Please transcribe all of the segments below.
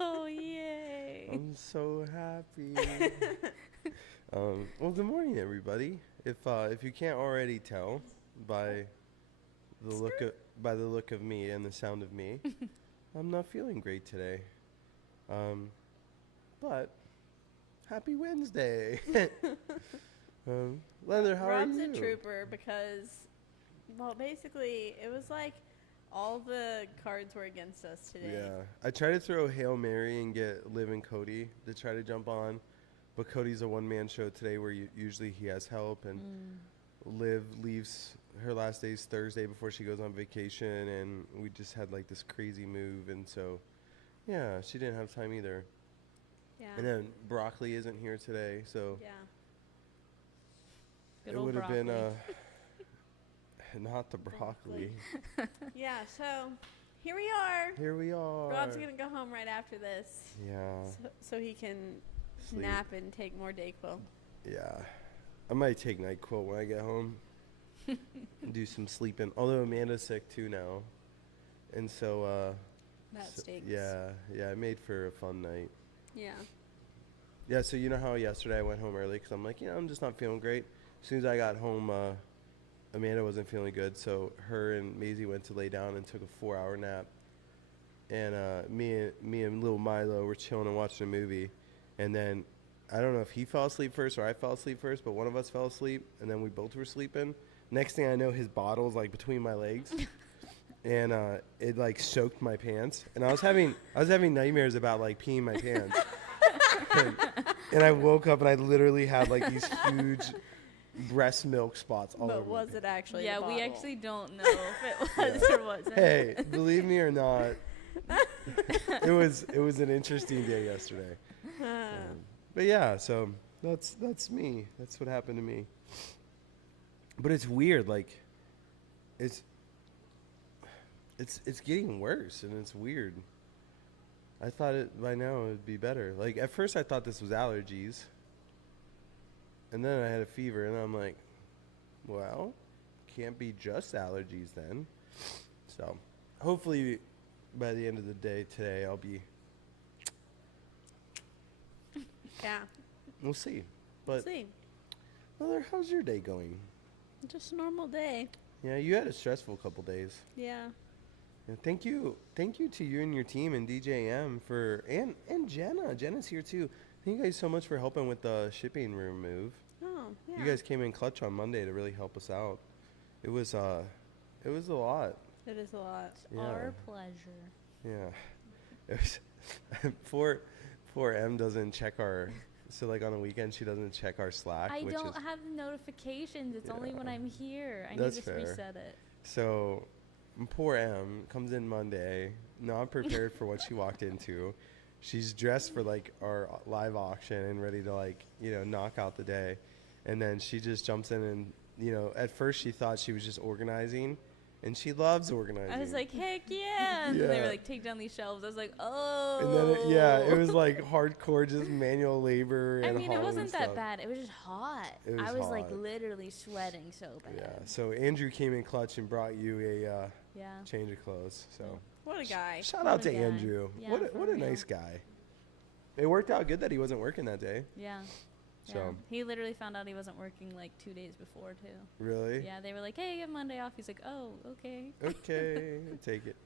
Oh, yay. I'm so happy. Well, good morning, everybody. If you can't already tell by by the look of me and the sound of me, I'm not feeling great today. Um, but happy Wednesday. Leather, how Rob's are a you? trooper because, well, basically, it was like all the cards were against us today. Yeah, I tried to throw Hail Mary and get Liv and Cody to try to jump on, but Cody's a one-man show today where usually he has help, and Liv leaves her last day's Thursday before she goes on vacation, and we just had like this crazy move, and so yeah, she didn't have time either. Yeah. And then Broccoli isn't here today, so Yeah. Good it old would have been broccoli. not the broccoli. Yeah, so here we are. Here we are. Rob's going to go home right after this Yeah. so he can Sleep. nap and take more Dayquil. Yeah. I might take NyQuil when I get home. Do some sleeping. Although Amanda's sick too now. And so, That stinks. yeah, it made for a fun night. Yeah. Yeah, so you know how yesterday I went home early because I'm like, I'm just not feeling great. As soon as I got home, Amanda wasn't feeling good. So her and Maisie went to lay down and took a 4-hour nap. And me and little Milo were chilling and watching a movie. And then I don't know if he fell asleep first or I fell asleep first, but one of us fell asleep, and then we both were sleeping. Next thing I know, his bottle's like between my legs, and it like soaked my pants, and I was having nightmares about like peeing my pants, and I woke up and I literally had like these huge breast milk spots all over. But was it actually Yeah, the we bottle? actually don't know if it was or wasn't. Hey, believe me or not, it was an interesting day yesterday. But yeah, so that's me. That's what happened to me. But it's weird, like it's getting worse, and it's weird. I thought it by now it would be better. Like at first I thought this was allergies. And then I had a fever, and I'm like, well, can't be just allergies then. So, hopefully by the end of the day today I'll be Yeah. we'll see. We'll But see. Mother, how's your day going? Just a normal day. Yeah, you had a stressful couple days. Yeah. Yeah, thank you to you and your team and DJM for and Jenna. Jenna's here too. Thank you guys so much for helping with the shipping room move. Oh, yeah. You guys came in clutch on Monday to really help us out. It was a lot. It is a lot. Yeah. Our pleasure. Yeah. It was poor M doesn't check our so like on the weekend she doesn't check our Slack. I which don't is, have notifications. It's only when Yeah. I'm here. I That's need to fair. reset it. So poor M comes in Monday, not prepared for what she walked into. She's dressed for like our live auction and ready to like, knock out the day. And then she just jumps in and, at first she thought she was just organizing, and she loves organizing. I was like, heck yeah. And then they Yeah. were like, take down these shelves. I was like, oh. And then, it was like hardcore, just manual labor and I mean, it hauling wasn't that stuff. bad. It was just hot. It was I was like hot. literally sweating so bad. Yeah, so Andrew came in clutch and brought you a Yeah. change of clothes. So What a guy. shout What out a to guy. Andrew. Yeah, what for a real. nice guy. It worked out good that he wasn't working that day. Yeah. So Yeah. He literally found out he wasn't working like 2 days before too. really, Yeah, they were like, "Hey, you have Monday off." He's like, "Oh, okay." okay, take it.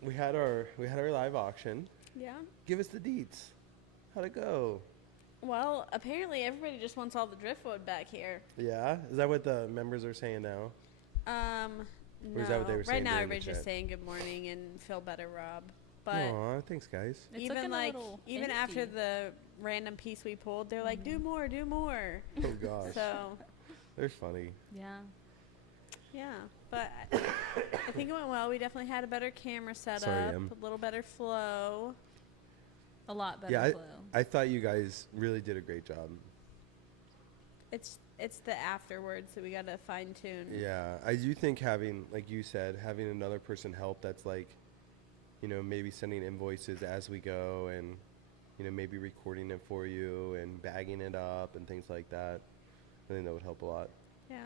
We had our live auction. Yeah. Give us the deets. How'd it go? Well, apparently everybody just wants all the driftwood back here. Yeah, is that what the members are saying now? No. Or is that what they were right saying now, during the everybody's just chat? saying good morning and feel better, Rob. But Aw, thanks guys. It's even looking a like little even after empty. the random piece we pulled, they're like, do more, do more. Oh gosh, So they're funny. Yeah. yeah, but I think it went well. We definitely had a better camera setup, Sorry, Em. a little better flow. A lot better Yeah, flow. I thought you guys really did a great job. It's the afterwards that we got to fine tune. Yeah, I do think having, like you said, having another person help that's like, maybe sending invoices as we go and, maybe recording it for you and bagging it up and things like that. I think that would help a lot. Yeah,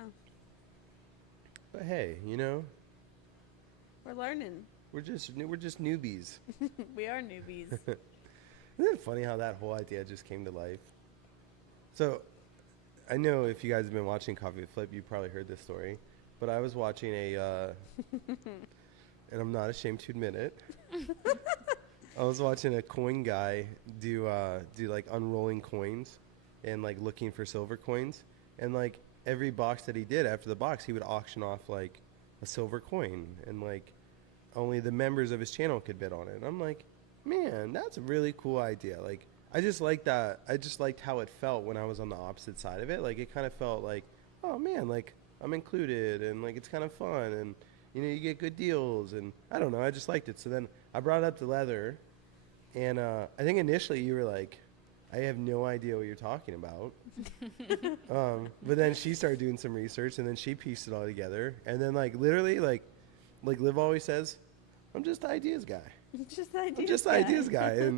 But hey, we're learning. We're just newbies. We are newbies. Isn't it funny how that whole idea just came to life? So, I know if you guys have been watching Coffee with Flip, you probably heard this story. But I was watching and I'm not ashamed to admit it. I was watching a coin guy do like unrolling coins and like looking for silver coins. And like every box that he did after the box, he would auction off like a silver coin. And like only the members of his channel could bid on it. And I'm like, man, that's a really cool idea. Like, I just like that. I just liked how it felt when I was on the opposite side of it. Like, it kind of felt like, oh man, like I'm included and like it's kind of fun and you know, you get good deals and I don't know. I just liked it. So then I brought up the leather and I think initially you were like, I have no idea what you're talking about. But then she started doing some research and then she pieced it all together. And then like literally like Liv always says, I'm just the ideas guy. Just the ideas I'm just the guy. ideas guy.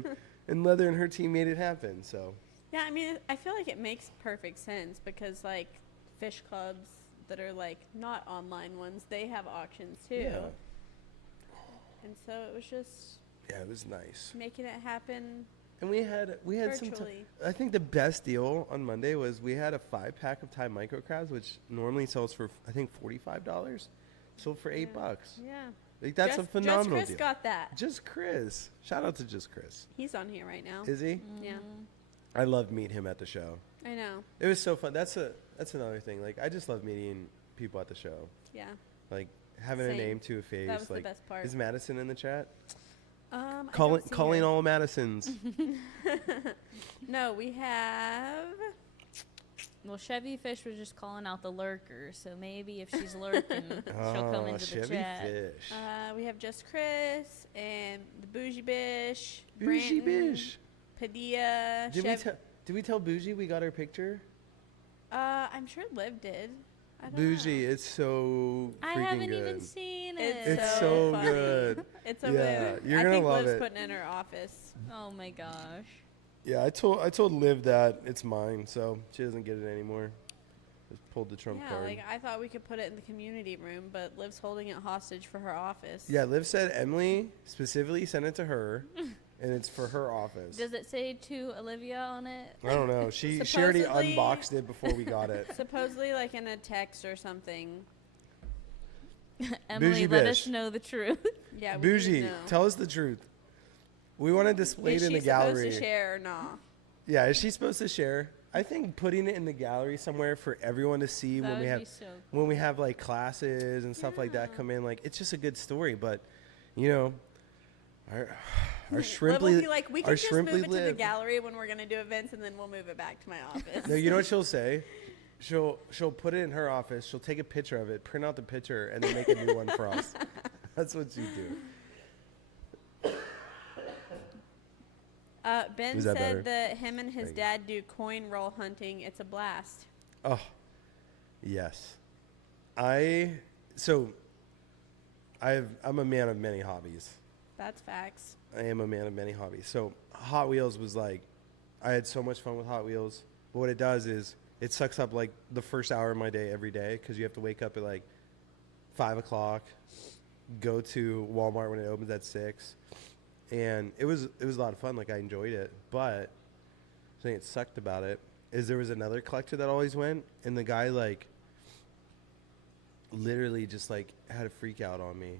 And Leather and her team made it happen. So Yeah, I mean, I feel like it makes perfect sense because, like, fish clubs that are, like, not online ones, they have auctions, too. yeah, And so it was just it was nice. making it happen And we had some. virtually. I think the best deal on Monday was we had a 5-pack of Thai micro crabs, which normally sells for I think $45, sold for $8. Yeah. Like that's a phenomenal Just Chris deal. got that. Just Chris. Shout out to Just Chris. He's on here right now. Is he? Yeah. I loved meeting him at the show. I know. It was so fun. That's another thing. Like I just love meeting people at the show. Yeah. Like having Same. a name to a face. That was like the best part. is Madison in the chat? I Calling don't see calling her. all Madisons. No, we have. Well, Chevy Fish was just calling out the lurkers, so maybe if she's lurking, she'll come into the Chevy chat. Fish. We have Just Chris and the Bougie Bish. Bougie Branton, Bish. Padilla. Did we tell Bougie we got her picture? I'm sure Liv did. I don't Bougie, know. it's so freaking I haven't good. even seen it. It's so so funny. good. It's over Yeah, there. you're I gonna think love Liv's it. putting it in her office. Oh my gosh. Yeah, I told Liv that it's mine, so she doesn't get it anymore. Just pulled the trump Yeah, card. like I thought we could put it in the community room, but Liv's holding it hostage for her office. Yeah, Liv said Emily specifically sent it to her, and it's for her office. Does it say to Olivia on it? I don't know. She already Supposedly- unboxed it before we got it. Supposedly, like in a text or something. Emily, Bougie let Bish. us know the truth. Yeah, we Bougie, didn't know. tell us the truth. We want to display Is it in she the gallery. supposed to share or not? Yeah, is she supposed to share? I think putting it in the gallery somewhere for everyone to see That when we would have be so when we have like classes and stuff like that Yeah. come in, like it's just a good story. But you know, our Liv shrimply will be like, we our can just move shrimply it to the Liv. gallery when we're gonna do events, and then we'll move it back to my office. No, you know what she'll say? She'll put it in her office. She'll take a picture of it, print out the picture, and then make a new one for us. That's what you do. Ben Was that better? said that him and his Thanks. dad do coin roll hunting. It's a blast. Oh, yes. I'm a man of many hobbies. That's facts. I am a man of many hobbies. So Hot Wheels was like, I had so much fun with Hot Wheels. But what it does is it sucks up like the first hour of my day every day because you have to wake up at like 5 o'clock, go to Walmart when it opens at 6. And it was a lot of fun. Like I enjoyed it. But the thing that sucked about it is there was another collector that always went, and the guy like literally just like had a freak out on me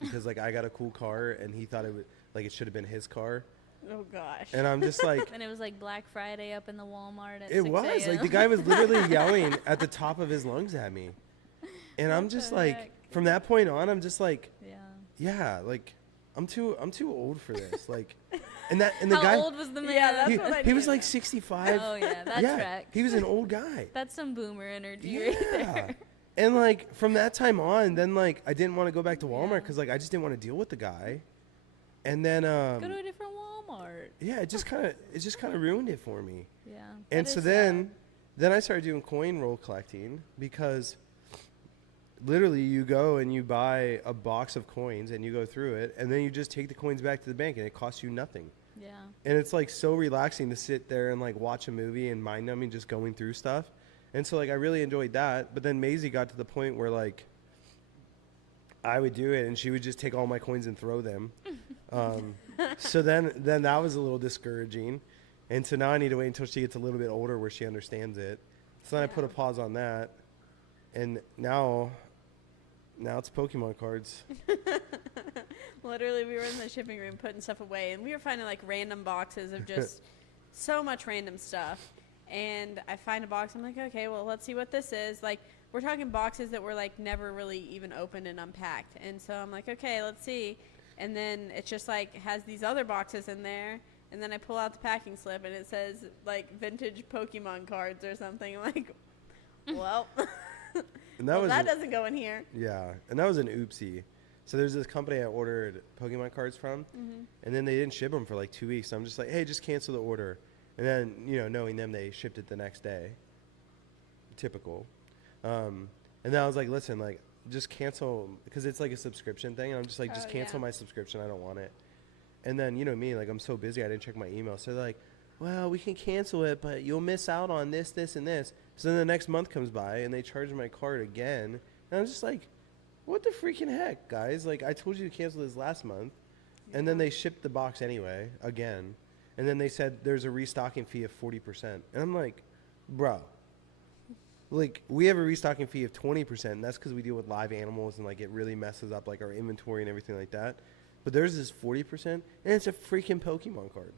because like I got a cool car and he thought it should have been his car. Oh gosh. And I'm just like, And it was like Black Friday up in the Walmart at it 6 was like a.m. the guy was literally yelling at the top of his lungs at me. And I'm What just the like, heck? from that point on, I'm just like, Yeah. yeah, like I'm too old for this. Like, and the How guy, old was the man? Yeah, that's he, what I he was mean. like 65. Oh yeah, that yeah, tracks. he was an old guy. That's some boomer energy right Yeah. there. And like from that time on, then like I didn't want to go back to Walmart Yeah. because like I just didn't want to deal with the guy. And then Go to a different Walmart. yeah, it just kind of ruined it for me. Yeah. And that so is then I started doing coin roll collecting because literally you go and you buy a box of coins and you go through it and then you just take the coins back to the bank and it costs you nothing. sad. Yeah. And it's like so relaxing to sit there and like watch a movie and mind numbing just going through stuff. And so like I really enjoyed that. But then Maisie got to the point where like I would do it, and she would just take all my coins and throw them. So then that was a little discouraging. And so now I need to wait until she gets a little bit older where she understands it. So then I put a pause on that. And now it's Pokemon cards. Literally, we were in the shipping room putting stuff away, and we were finding like random boxes of just so much random stuff. And I find a box. I'm like, okay, well, let's see what this is. Like, we're talking boxes that were like never really even opened and unpacked. And so I'm like, okay, let's see. And then it's just like has these other boxes in there. And then I pull out the packing slip, and it says like vintage Pokemon cards or something. I'm like, well, And that that doesn't go in here. Yeah, and that was an oopsie. So there's this company I ordered Pokemon cards from, and then they didn't ship them for like 2 weeks. So I'm just like, hey, just cancel the order. And then, knowing them, they shipped it the next day. Typical. And then I was like, listen, like, just cancel, because it's like a subscription thing. And I'm just like, just cancel my subscription. I don't want it. And then, me, like, I'm so busy, I didn't check my email. So they're like, well, we can cancel it, but you'll miss out on this, this, and this. So then the next month comes by, and they charge my card again. And I'm just like, what the freaking heck, guys? Like, I told you to cancel this last month. Yeah. And then they shipped the box anyway, again. And then they said there's a restocking fee of 40%. And I'm like, bro. Like, we have a restocking fee of 20%, and that's because we deal with live animals, and, like, it really messes up, like, our inventory and everything like that. But theirs is 40%, and it's a freaking Pokemon card.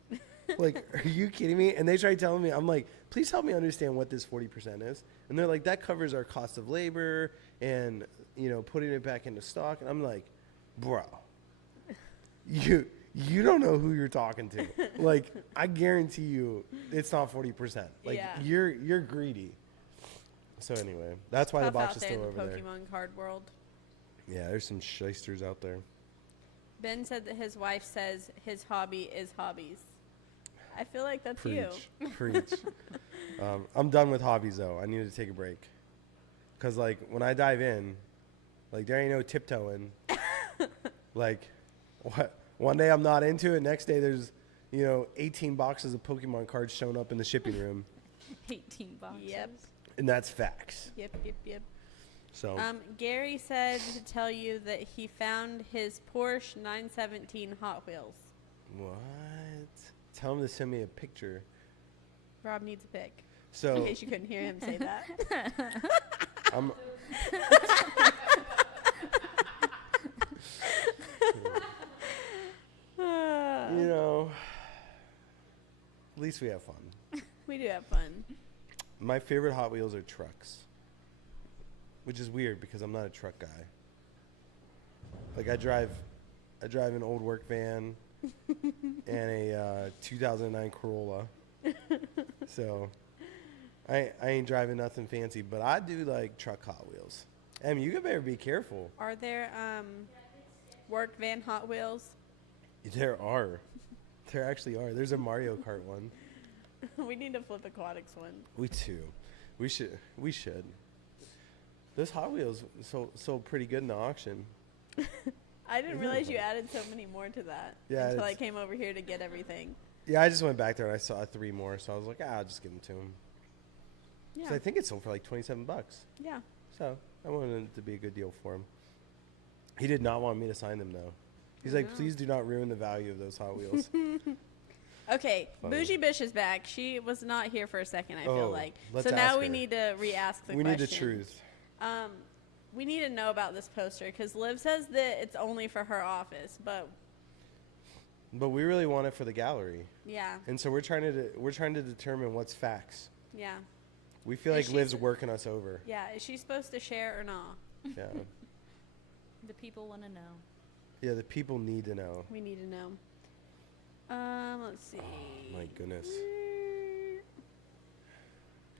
Like, are you kidding me? And they tried telling me, I'm like, please help me understand what this 40% is. And they're like, that covers our cost of labor and, putting it back into stock. And I'm like, bro, you don't know who you're talking to. Like, I guarantee you it's not 40%. Like, you're greedy. So anyway, that's why the box is still over there. Pokemon card world. Yeah, there's some shysters out there. Ben said that his wife says his hobby is hobbies. I feel like that's Preach. you. Preach. I'm done with hobbies, though. I need to take a break. Because, like, when I dive in, like, there ain't no tiptoeing. Like, what? One day I'm not into it. Next day there's, 18 boxes of Pokemon cards showing up in the shipping room. 18 boxes. Yep. And that's facts. Yep. So. Gary said to tell you that he found his Porsche 917 Hot Wheels. What? Tell him to send me a picture. Rob needs a pic. So. In case you couldn't hear him say that. I'm. At least we have fun. We do have fun. My favorite Hot Wheels are trucks. Which is weird because I'm not a truck guy. Like, I drive an old work van and a 2009 Corolla. So I ain't driving nothing fancy, but I do like truck Hot Wheels. I mean, you better be careful. Are there work van Hot Wheels? There are. There actually are. There's a Mario Kart one. We need a Flip Aquatics one. We do. We should. Those Hot Wheels sold pretty good in the auction. I didn't realize you added so many more to that until I came over here to get everything. Yeah, I just went back there and I saw 3 more, so I was like, I'll just give them to him. Yeah. So I think it sold for like $27. Yeah. So I wanted it to be a good deal for him. He did not want me to sign them, though. He's like, please do not ruin the value of those Hot Wheels. Okay, Funny. Bougie Bish is back. She was not here for a second, I feel like. Let's so now ask we her. need to re-ask the question. We need the truth. We need to know about this poster because Liv says that it's only for her office, but we really want it for the gallery. yeah. And so we're trying to determine what's facts. Yeah. We feel like Liv's working us over. Yeah, is she supposed to share or not? Yeah. The people want to know. Yeah, the people need to know. We need to know. Let's see. Oh, my goodness.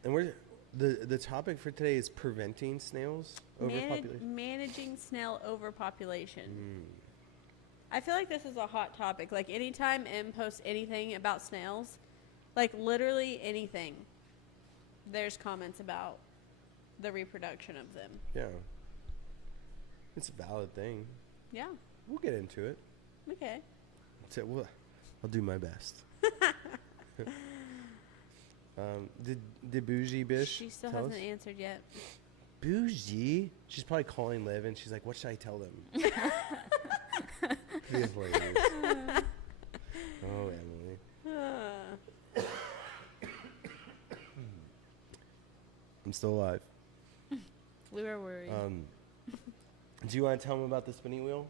And the topic for today is preventing snails overpopulation. Managing snail overpopulation. I feel like this is a hot topic. Like, anytime M posts anything about snails, like literally anything, there's comments about the reproduction of them. Yeah. It's a valid thing. Yeah. We'll get into it. Okay. I'll do my best. Did Bougie Bish She still tell hasn't us? answered yet. Bougie. She's probably calling Liv, and she's like, "What should I tell them?" Be hilarious. Oh, Emily. I'm still alive. We were worried. Do you want to tell them about the spinning wheel?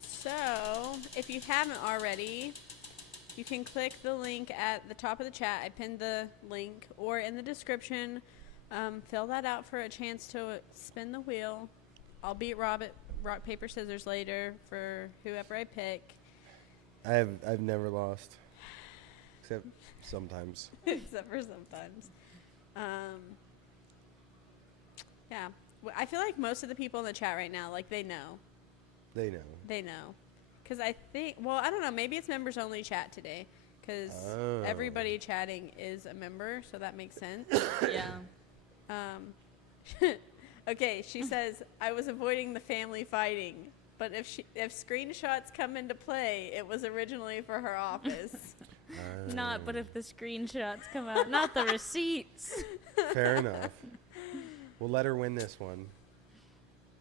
So, if you haven't already, you can click the link at the top of the chat. I pinned the link, or in the description. Fill that out for a chance to spin the wheel. I'll beat Rob at rock, paper, scissors later for whoever I pick. I've never lost, except sometimes. Except for sometimes. Yeah. I feel like most of the people in the chat right now, like, they know. They know. They know. Because I think, well, I don't know. Maybe it's members only chat today. Because everybody chatting is a member, so that makes sense. Yeah. Okay, she says, I was avoiding the family fighting. But if screenshots come into play, it was originally for her office. Not, but if the screenshots come out, not the receipts. Fair enough. We'll let her win this one.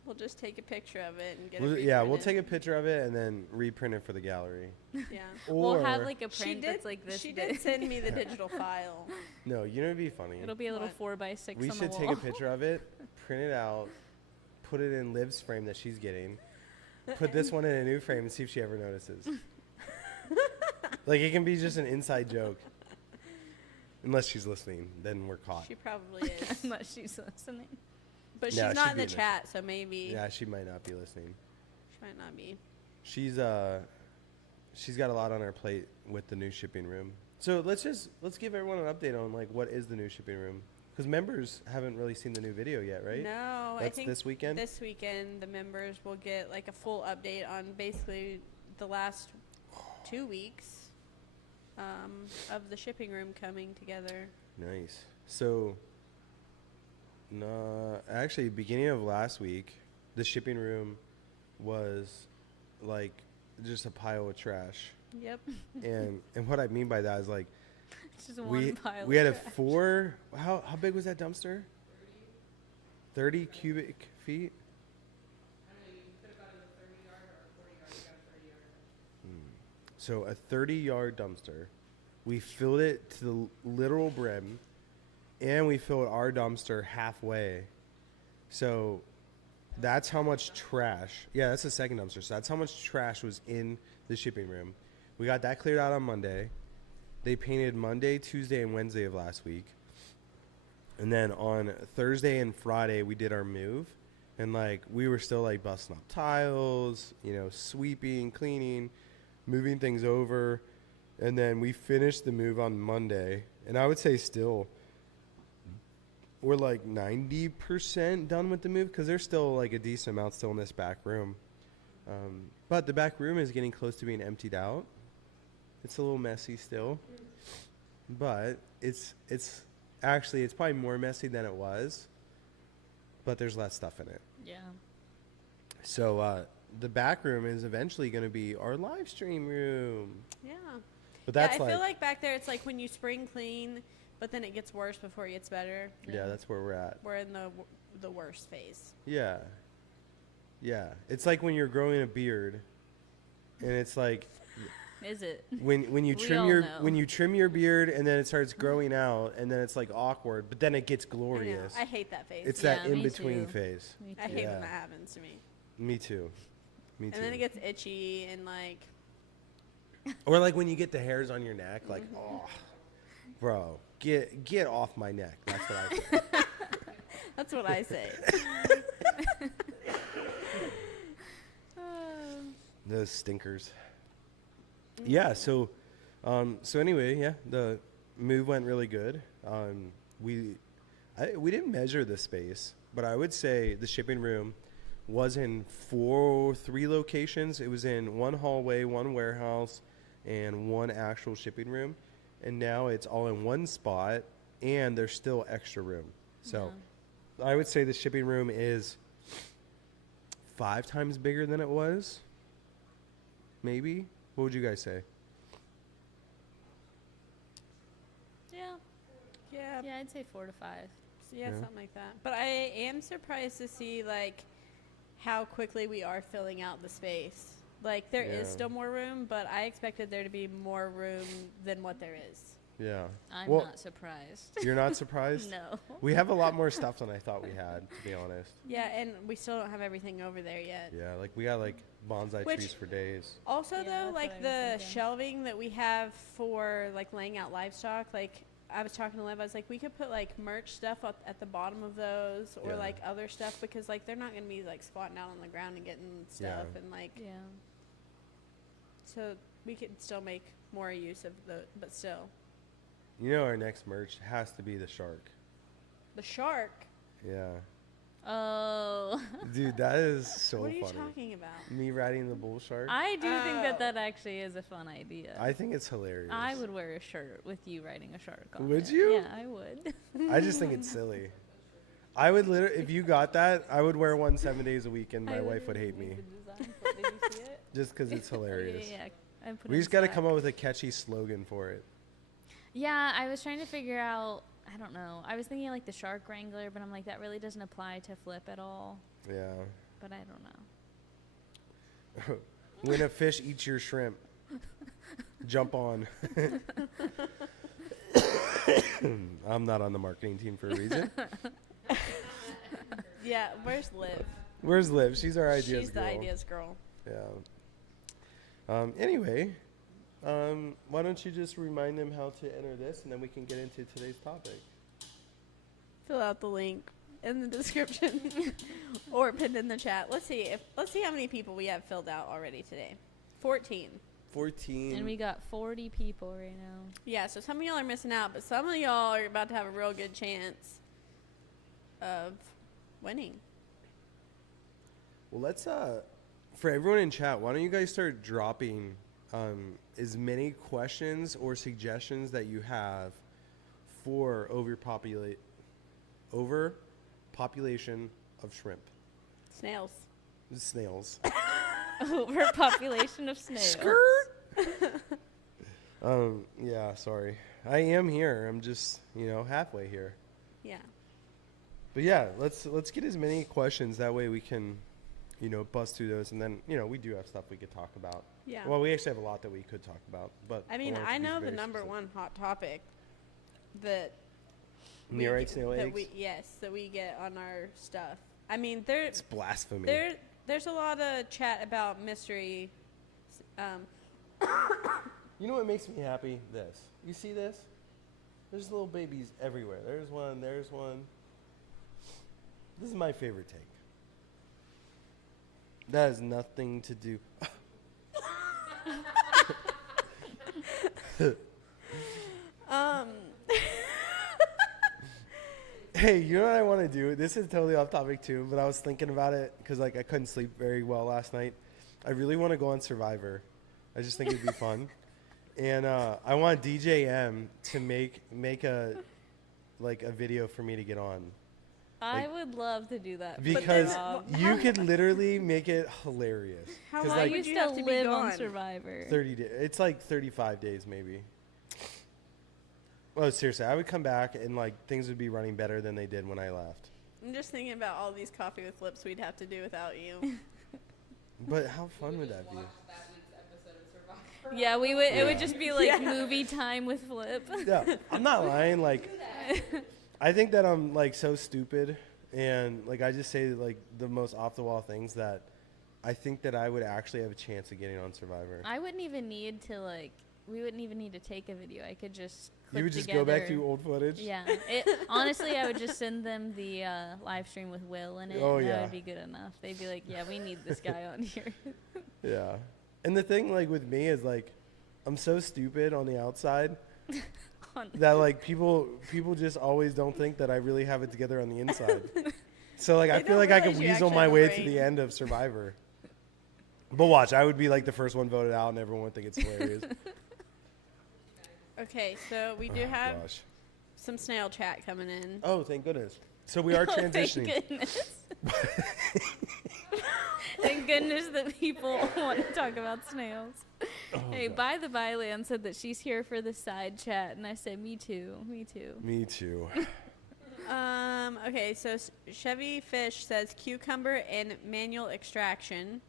We'll just take a picture of it and get it Yeah, reprinted. we'll take a picture of it and then reprint it for the gallery. Yeah. Or We'll have like a print that's like this She big. did send me the digital file. no, you know it'd be funny. It'll be a little What? 4x6 We on the should wall. take a picture of it, print it out, put it in Liv's frame that she's getting, put this one in a new frame and see if she ever notices. Like, it can be just an inside joke. Unless she's listening, then we're caught. She probably is. Unless she's listening. But Yeah, she's not she'd in be the in chat, so maybe Yeah, she might not be listening. she might not be. She's got a lot on her plate with the new shipping room. So let's give everyone an update on, like, what is the new shipping room? Because members haven't really seen the new video yet, right? No, I That's think this weekend? This weekend, the members will get like a full update on basically the last 2 weeks of the shipping room coming together. Nice. So, no, actually, beginning of last week, the shipping room was like just a pile of trash. Yep. And what I mean by that is, like, It's just one pile we had of a trash. 4. How big was that dumpster? 30 cubic feet. So a 30-yard dumpster. We filled it to the literal brim, and we filled our dumpster halfway. So that's how much trash. Yeah, that's the second dumpster. So that's how much trash was in the shipping room. We got that cleared out on Monday. They painted Monday, Tuesday, and Wednesday of last week. And then on Thursday and Friday, we did our move. And, like, we were still, like, busting up tiles, you know, sweeping, cleaning, moving things over. And then we finished the move on Monday. And I would say still, we're like 90% done with the move, because there's still, like, a decent amount still in this back room. But the back room is getting close to being emptied out. It's a little messy still. But it's actually, it's probably more messy than it was. But there's less stuff in it. Yeah. So the back room is eventually going to be our live stream room. Yeah. But that's I feel like back there it's like when you spring clean, but then it gets worse before it gets better. Yeah, that's where we're at. We're in the worst phase. Yeah. Yeah. It's like when you're growing a beard, and it's like Is it? when you We trim all your know. when you trim your beard, and then it starts growing out, and then it's like awkward, but then it gets I know. glorious. I hate that phase. It's Yeah, that in me between too. phase. Me I too. hate Yeah. when that happens to me. Me too. Me too. And then it gets itchy and like Or like when you get the hairs on your neck, like, oh, bro, get off my neck. That's what I say. that's what I say. Those stinkers. Yeah. So anyway, yeah, the move went really good. We didn't measure the space, but I would say the shipping room was in 3 locations. It was in one hallway, one warehouse, and one actual shipping room. And now it's all in one spot, and there's still extra room. So I would say the shipping room is 5 times bigger than it was. Maybe. What would you guys say? Yeah. Yeah. Yeah, I'd say 4 to 5. Yeah, Yeah. something like that. But I am surprised to see like how quickly we are filling out the space. Like there is Yeah. still more room, but I expected there to be more room than what there is. Yeah. I'm Well, not surprised. You're not surprised? No. We have a lot more stuff than I thought we had, to be honest. Yeah, and we still don't have everything over there yet. Yeah, like we got like bonsai Which- trees for days. Also, Yeah, though, that's like what I was the thinking. shelving that we have for like laying out livestock, like I was talking to Liv, I was like, we could put like merch stuff up at the bottom of those, or Yeah. like other stuff, because like they're not gonna be like squatting out on the ground and getting stuff, Yeah. and like Yeah. so we could still make more use of the, but still You know, our next merch has to be the shark. the shark. Yeah. Oh. Dude, that is so What are you funny. talking about? Me riding the bull shark. I do think Oh. that actually is a fun idea. I think it's hilarious. I would wear a shirt with you riding a shark on Would it. you? Yeah, I would. I just think it's silly. I would literally, if you got that, I would wear one 7 days a week, and my I wife would literally hate me made the design for it. Did you see it? just because it's Oh, hilarious. yeah, yeah. I put it We in just got to Slack. come up with a catchy slogan for it. Yeah, I was trying to figure out. I don't know. I was thinking like the shark wrangler, but I'm like that really doesn't apply to Flip at all. Yeah. But I don't know. When a fish eats your shrimp, jump on. I'm not on the marketing team for a reason. Yeah, where's Liv? Where's Liv? She's our ideas She's girl. the ideas girl. Yeah. Anyway, why don't you just remind them how to enter this, and then we can get into today's topic. Fill out the link in the description or pinned in the chat. Let's see how many people we have filled out already today. 14. 14. And we got 40 people right now. Yeah, so some of y'all are missing out, but some of y'all are about to have a real good chance of winning. Well, let's for everyone in chat, why don't you guys start dropping as many questions or suggestions that you have for overpopulation of shrimp, Snails. snails. Overpopulation of snails. Yeah, sorry. I am here. I'm just, halfway here. Yeah. But yeah, let's get as many questions, that way we can, bust through those, and then, we do have stuff we could talk about. Yeah. Well, we actually have a lot that we could talk about, but I mean, want it I to be know the very number specific. one hot topic that Meteorite snail that eggs? that we get on our stuff. I mean, It's blasphemy. there's a lot of chat about mystery. You know what makes me happy? This. You see this? There's little babies everywhere. There's one. There's one. This is my favorite take. That has nothing to do. Hey, you know what I want to do? This is totally off topic too, but I was thinking about it because I couldn't sleep very well last night. I really want to go on Survivor. I just think it'd be fun, and I want DJ M to make a video for me to get on, I would love to do that. because Rob. you could literally make it hilarious. How 'Cause, long I like would used you to have to be live on gone? Survivor. 30 days. It's like 35 days maybe. Well, seriously, I would come back and things would be running better than they did when I left. I'm just thinking about all these coffee with flips we'd have to do without you. But how fun would that be? Yeah, we would. Yeah. It would just be like Yeah. movie time with Flip. Yeah, I'm not lying. I think that I'm so stupid, and I just say the most off the wall things that I think that I would actually have a chance of getting on Survivor. I wouldn't even need to we wouldn't even need to take a video. I could just click You would just together. go back through old footage. Yeah. Honestly, I would just send them the live stream with Will in it. Oh, and yeah. That would be good enough. They'd be like, yeah, we need this guy on here. Yeah. And the thing with me is I'm so stupid on the outside that people just always don't think that I really have it together on the inside. So I feel don't like I could realize you weasel actually my have a way to brain. the end of Survivor. But watch, I would be the first one voted out, and everyone would think it's hilarious. Okay, so we do Oh, have gosh. some snail chat coming in. Oh, thank goodness. So we are transitioning. Thank goodness. Thank goodness that people want to talk about snails. Oh, Hey, God. By the Byland said that she's here for the side chat, and I said, me too, me too. Me too. Okay, so Chevy Fish says cucumber and manual extraction.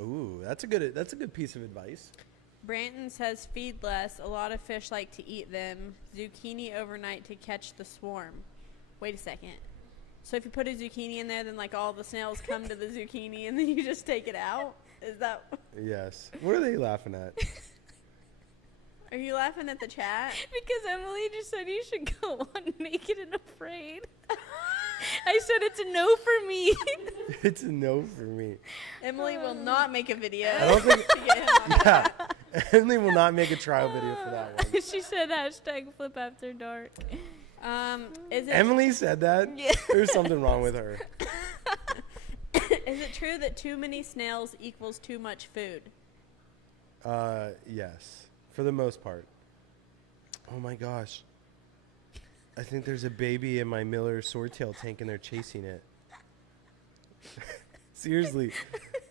Ooh, that's a good piece of advice. Branton says feed less. A lot of fish like to eat them. Zucchini overnight to catch the swarm. Wait a second. So if you put a zucchini in there, then like all the snails come to the zucchini and then you just take it out? Is that... Yes. What are they laughing at? Are you laughing at the chat? Because Emily just said you should go on Naked and Afraid. I said it's a no for me. It's a no for me. Emily will not make a video. I don't think. to get him on that. Yeah. Emily will not make a trial video for that one. She said hashtag flip after dark. Is it Emily said that? Yeah. There's something wrong with her. Is it true that too many snails equals too much food? Yes. For the most part. Oh my gosh. I think there's a baby in my Miller swordtail tank and they're chasing it. Seriously.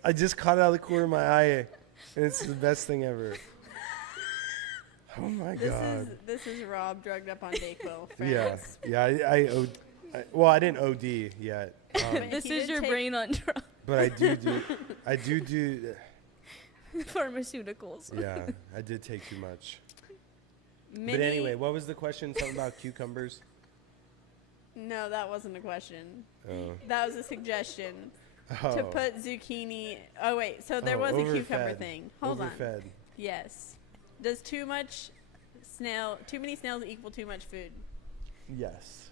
I just caught it out of the corner of my eye and it's the best thing ever. Oh my god. This is Rob drugged up on Dayquil. Yeah. Friends. Yeah, I didn't OD yet. This He is did your take- brain on drugs. But I do Pharmaceuticals. yeah, I did take too much. Mini- But anyway, what was the question? Something about cucumbers? No, that wasn't a question. Oh. That was a suggestion Oh. to put zucchini. Oh wait, so there was a cucumber overfed. thing. Hold on. Overfed. Yes. Does too many snails equal too much food? Yes.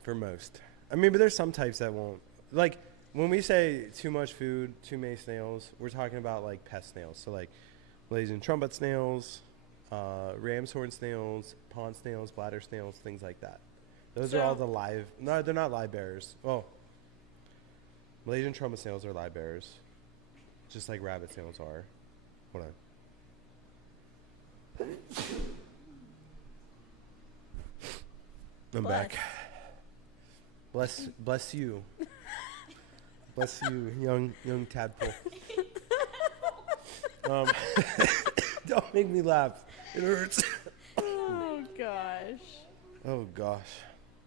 For most. I mean, but there's some types that won't. Like, when we say too much food, too many snails, we're talking about, like, pest snails. So, like, Malaysian trumpet snails, ram's horn snails, pond snails, bladder snails, things like that. Those are all the live. No, they're not live bearers. Oh. Malaysian trumpet snails are live bearers. Just like rabbit snails are. Hold on. I'm back. Bless you. Bless you, young tadpole. Don't make me laugh. It hurts. Oh gosh. Oh gosh.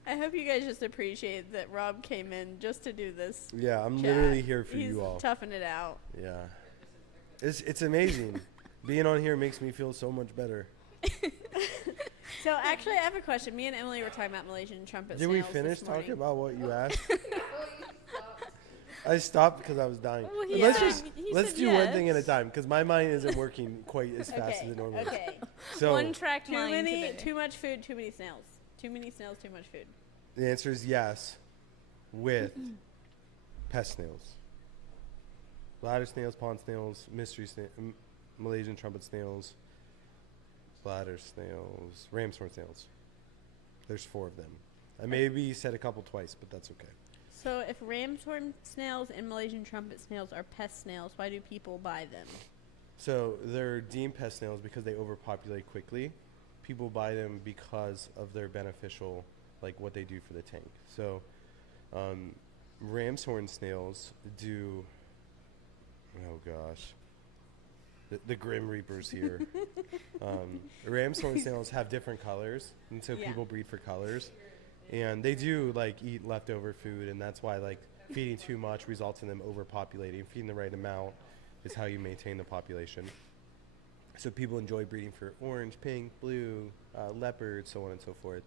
I hope you guys just appreciate that Rob came in just to do this. Yeah, I'm chat. literally here for He's you all. toughing it out. Yeah. It's amazing. Being on here makes me feel so much better. So actually, I have a question. Me and Emily were talking about Malaysian trumpet Did snails we this finish morning. talking about what you asked? I stopped because I was dying. Well, But he let's said do one thing at a yes. time because my mind isn't working quite as fast as it normally is. Okay. So One track mind today. Too much food, too many snails. Too many snails, too much food. the answer is yes, with pest snails, bladder snails, pond snails, Malaysian trumpet snails, bladder snails, ram's horn snails. There's 4 of them. I maybe said a couple twice, but that's okay. So if ram's horn snails and Malaysian trumpet snails are pest snails, why do people buy them? So they're deemed pest snails because they overpopulate quickly. People buy them because of their beneficial, like what they do for the tank. So ram's horn snails do, oh gosh, the Grim Reapers here. Ram's horn snails have different colors, and so Yeah. people breed for colors. And they do like eat leftover food, and that's why like feeding too much results in them overpopulating. Feeding the right amount is how you maintain the population. So people enjoy breeding for orange, pink, blue, leopard, so on and so forth.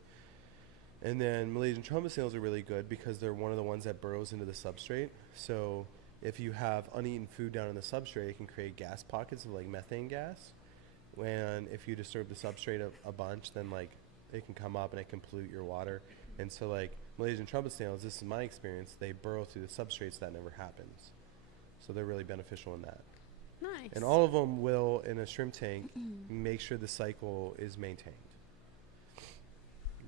And then Malaysian trumpet snails are really good because they're one of the ones that burrows into the substrate. So if you have uneaten food down in the substrate, it can create gas pockets of like methane gas. And if you disturb the substrate a bunch, then like it can come up and it can pollute your water. And so like Malaysian trumpet snails, this is my experience, they burrow through the substrates, that never happens. So they're really beneficial in that. Nice. And all of them will, in a shrimp tank, make sure the cycle is maintained.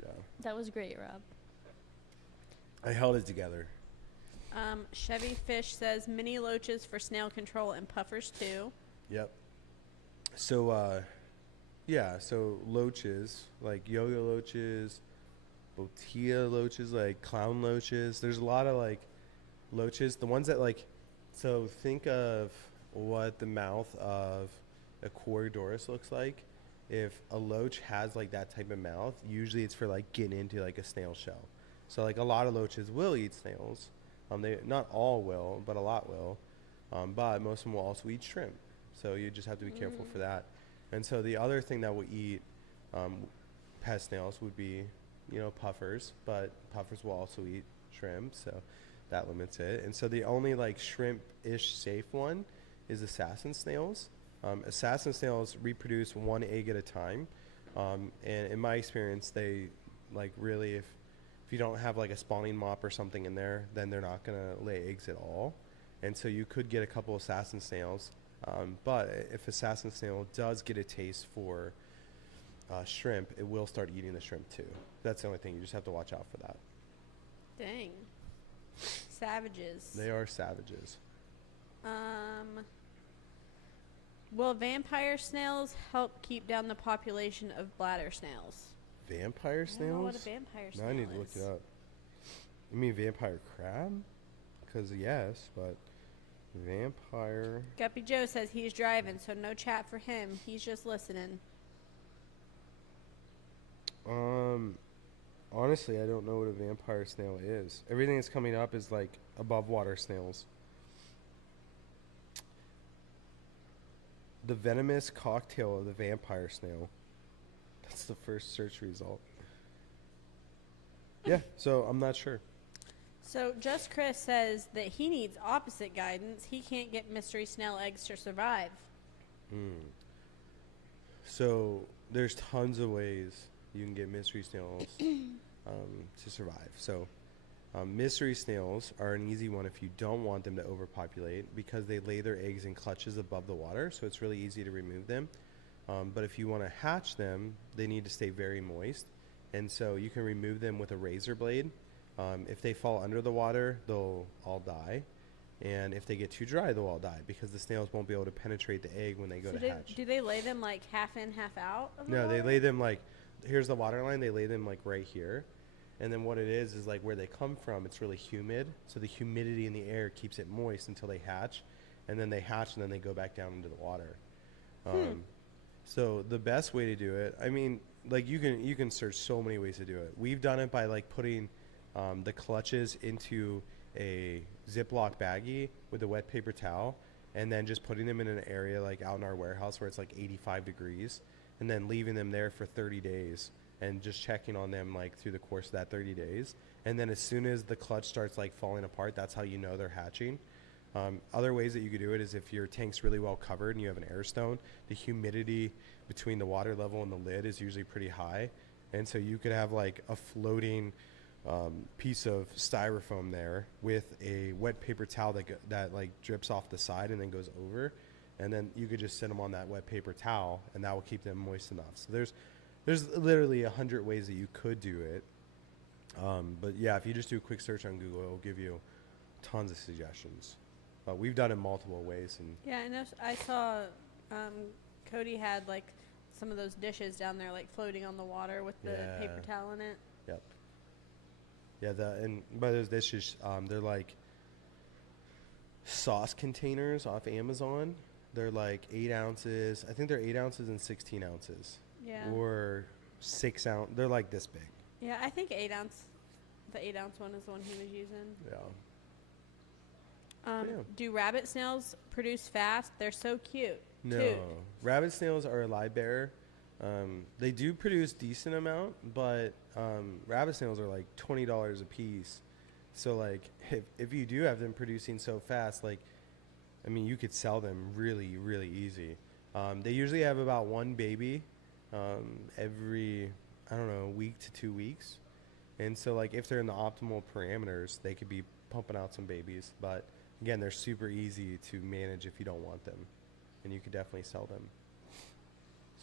Yeah. That was great, Rob. I held it together. Chevy Fish says mini loaches for snail control and puffers too. Yep. So, so loaches, like yo-yo loaches, botilla loaches, like clown loaches. There's a lot of like loaches. The ones that like, so think of what the mouth of a Corydoris looks like. If a loach has like that type of mouth, usually it's for like getting into like a snail shell. So like a lot of loaches will eat snails. They not all will, but a lot will. But most of them will also eat shrimp. So you just have to be careful for that. And so the other thing that will eat pest snails would be, puffers. But puffers will also eat shrimp, so that limits it. And so the only like shrimp-ish safe one is assassin snails. Assassin snails reproduce one egg at a time. And in my experience, they like really, if you don't have like a spawning mop or something in there, then they're not gonna lay eggs at all. And so you could get a couple assassin snails. But if assassin snail does get a taste for shrimp, it will start eating the shrimp too. That's the only thing. You just have to watch out for that. Dang. Savages. They are savages. Will vampire snails help keep down the population of bladder snails? Vampire snails? I don't know what a vampire snail Now I need to look it up. You mean vampire crab? Because yes, but vampire. Guppy Joe says he's driving, so no chat for him. He's just listening. Honestly, I don't know what a vampire snail is. Everything that's coming up is like above water snails. The venomous cocktail of the vampire snail. That's the first search result. Yeah, so I'm not sure. So Just Chris says that he needs opposite guidance. He can't get mystery snail eggs to survive. So there's tons of ways you can get mystery snails to survive. So mystery snails are an easy one if you don't want them to overpopulate, because they lay their eggs in clutches above the water, so it's really easy to remove them. But if you want to hatch them, they need to stay very moist, and so you can remove them with a razor blade. If they fall under the water, they'll all die, and if they get too dry, they'll all die, because the snails won't be able to penetrate the egg when they go to hatch. Do they lay them like half in, half out? No, they lay them like, here's the water line, they lay them like right here. And then what it is like where they come from, it's really humid. So the humidity in the air keeps it moist until they hatch. And then they hatch and then they go back down into the water. So the best way to do it, I mean, like you can search so many ways to do it. We've done it by like putting the clutches into a Ziploc baggie with a wet paper towel, and then just putting them in an area like out in our warehouse where it's like 85 degrees, and then leaving them there for 30 days. And just checking on them like through the course of that 30 days. And then as soon as the clutch starts like falling apart, that's how you know they're hatching. Other ways that you could do it is if your tank's really well covered and you have an air stone, the humidity between the water level and the lid is usually pretty high. And so you could have like a floating piece of styrofoam there with a wet paper towel that like drips off the side and then goes over. And then you could just sit them on that wet paper towel, and that will keep them moist enough. So there's literally 100 ways that you could do it. But yeah, if you just do a quick search on Google, it'll give you tons of suggestions. We've done it multiple ways. And yeah, I know. I saw Cody had like some of those dishes down there like floating on the water with the paper towel in it. Yep. Yeah, and by those dishes, they're like sauce containers off Amazon. They're like 8 ounces. I think they're 8 ounces and 16 ounces. Yeah. Or 6 ounce. They're like this big. Yeah, I think 8 ounce. The 8 ounce one is the one he was using. Yeah. Do rabbit snails produce fast? They're so cute. No. Too. Rabbit snails are a live bearer. They do produce decent amount, but rabbit snails are like $20 a piece. So like if you do have them producing so fast, like, I mean, you could sell them really, really easy. They usually have about one baby every, I don't know, week to 2 weeks. And so like if they're in the optimal parameters, they could be pumping out some babies. But again, they're super easy to manage if you don't want them. And you could definitely sell them.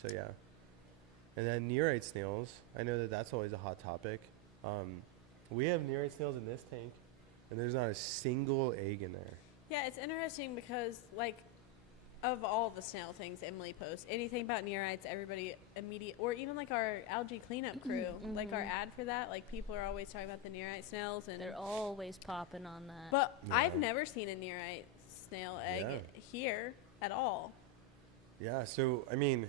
So yeah. And then nearite snails, I know that that's always a hot topic. We have nearite snails in this tank, and there's not a single egg in there. Yeah, it's interesting because, like, of all the snail things Emily posts, anything about neorites, everybody or even like our algae cleanup crew, like our ad for that, like people are always talking about the neorite snails, and they're always popping on that. But I've never seen a neorite snail egg here at all. Yeah, so I mean,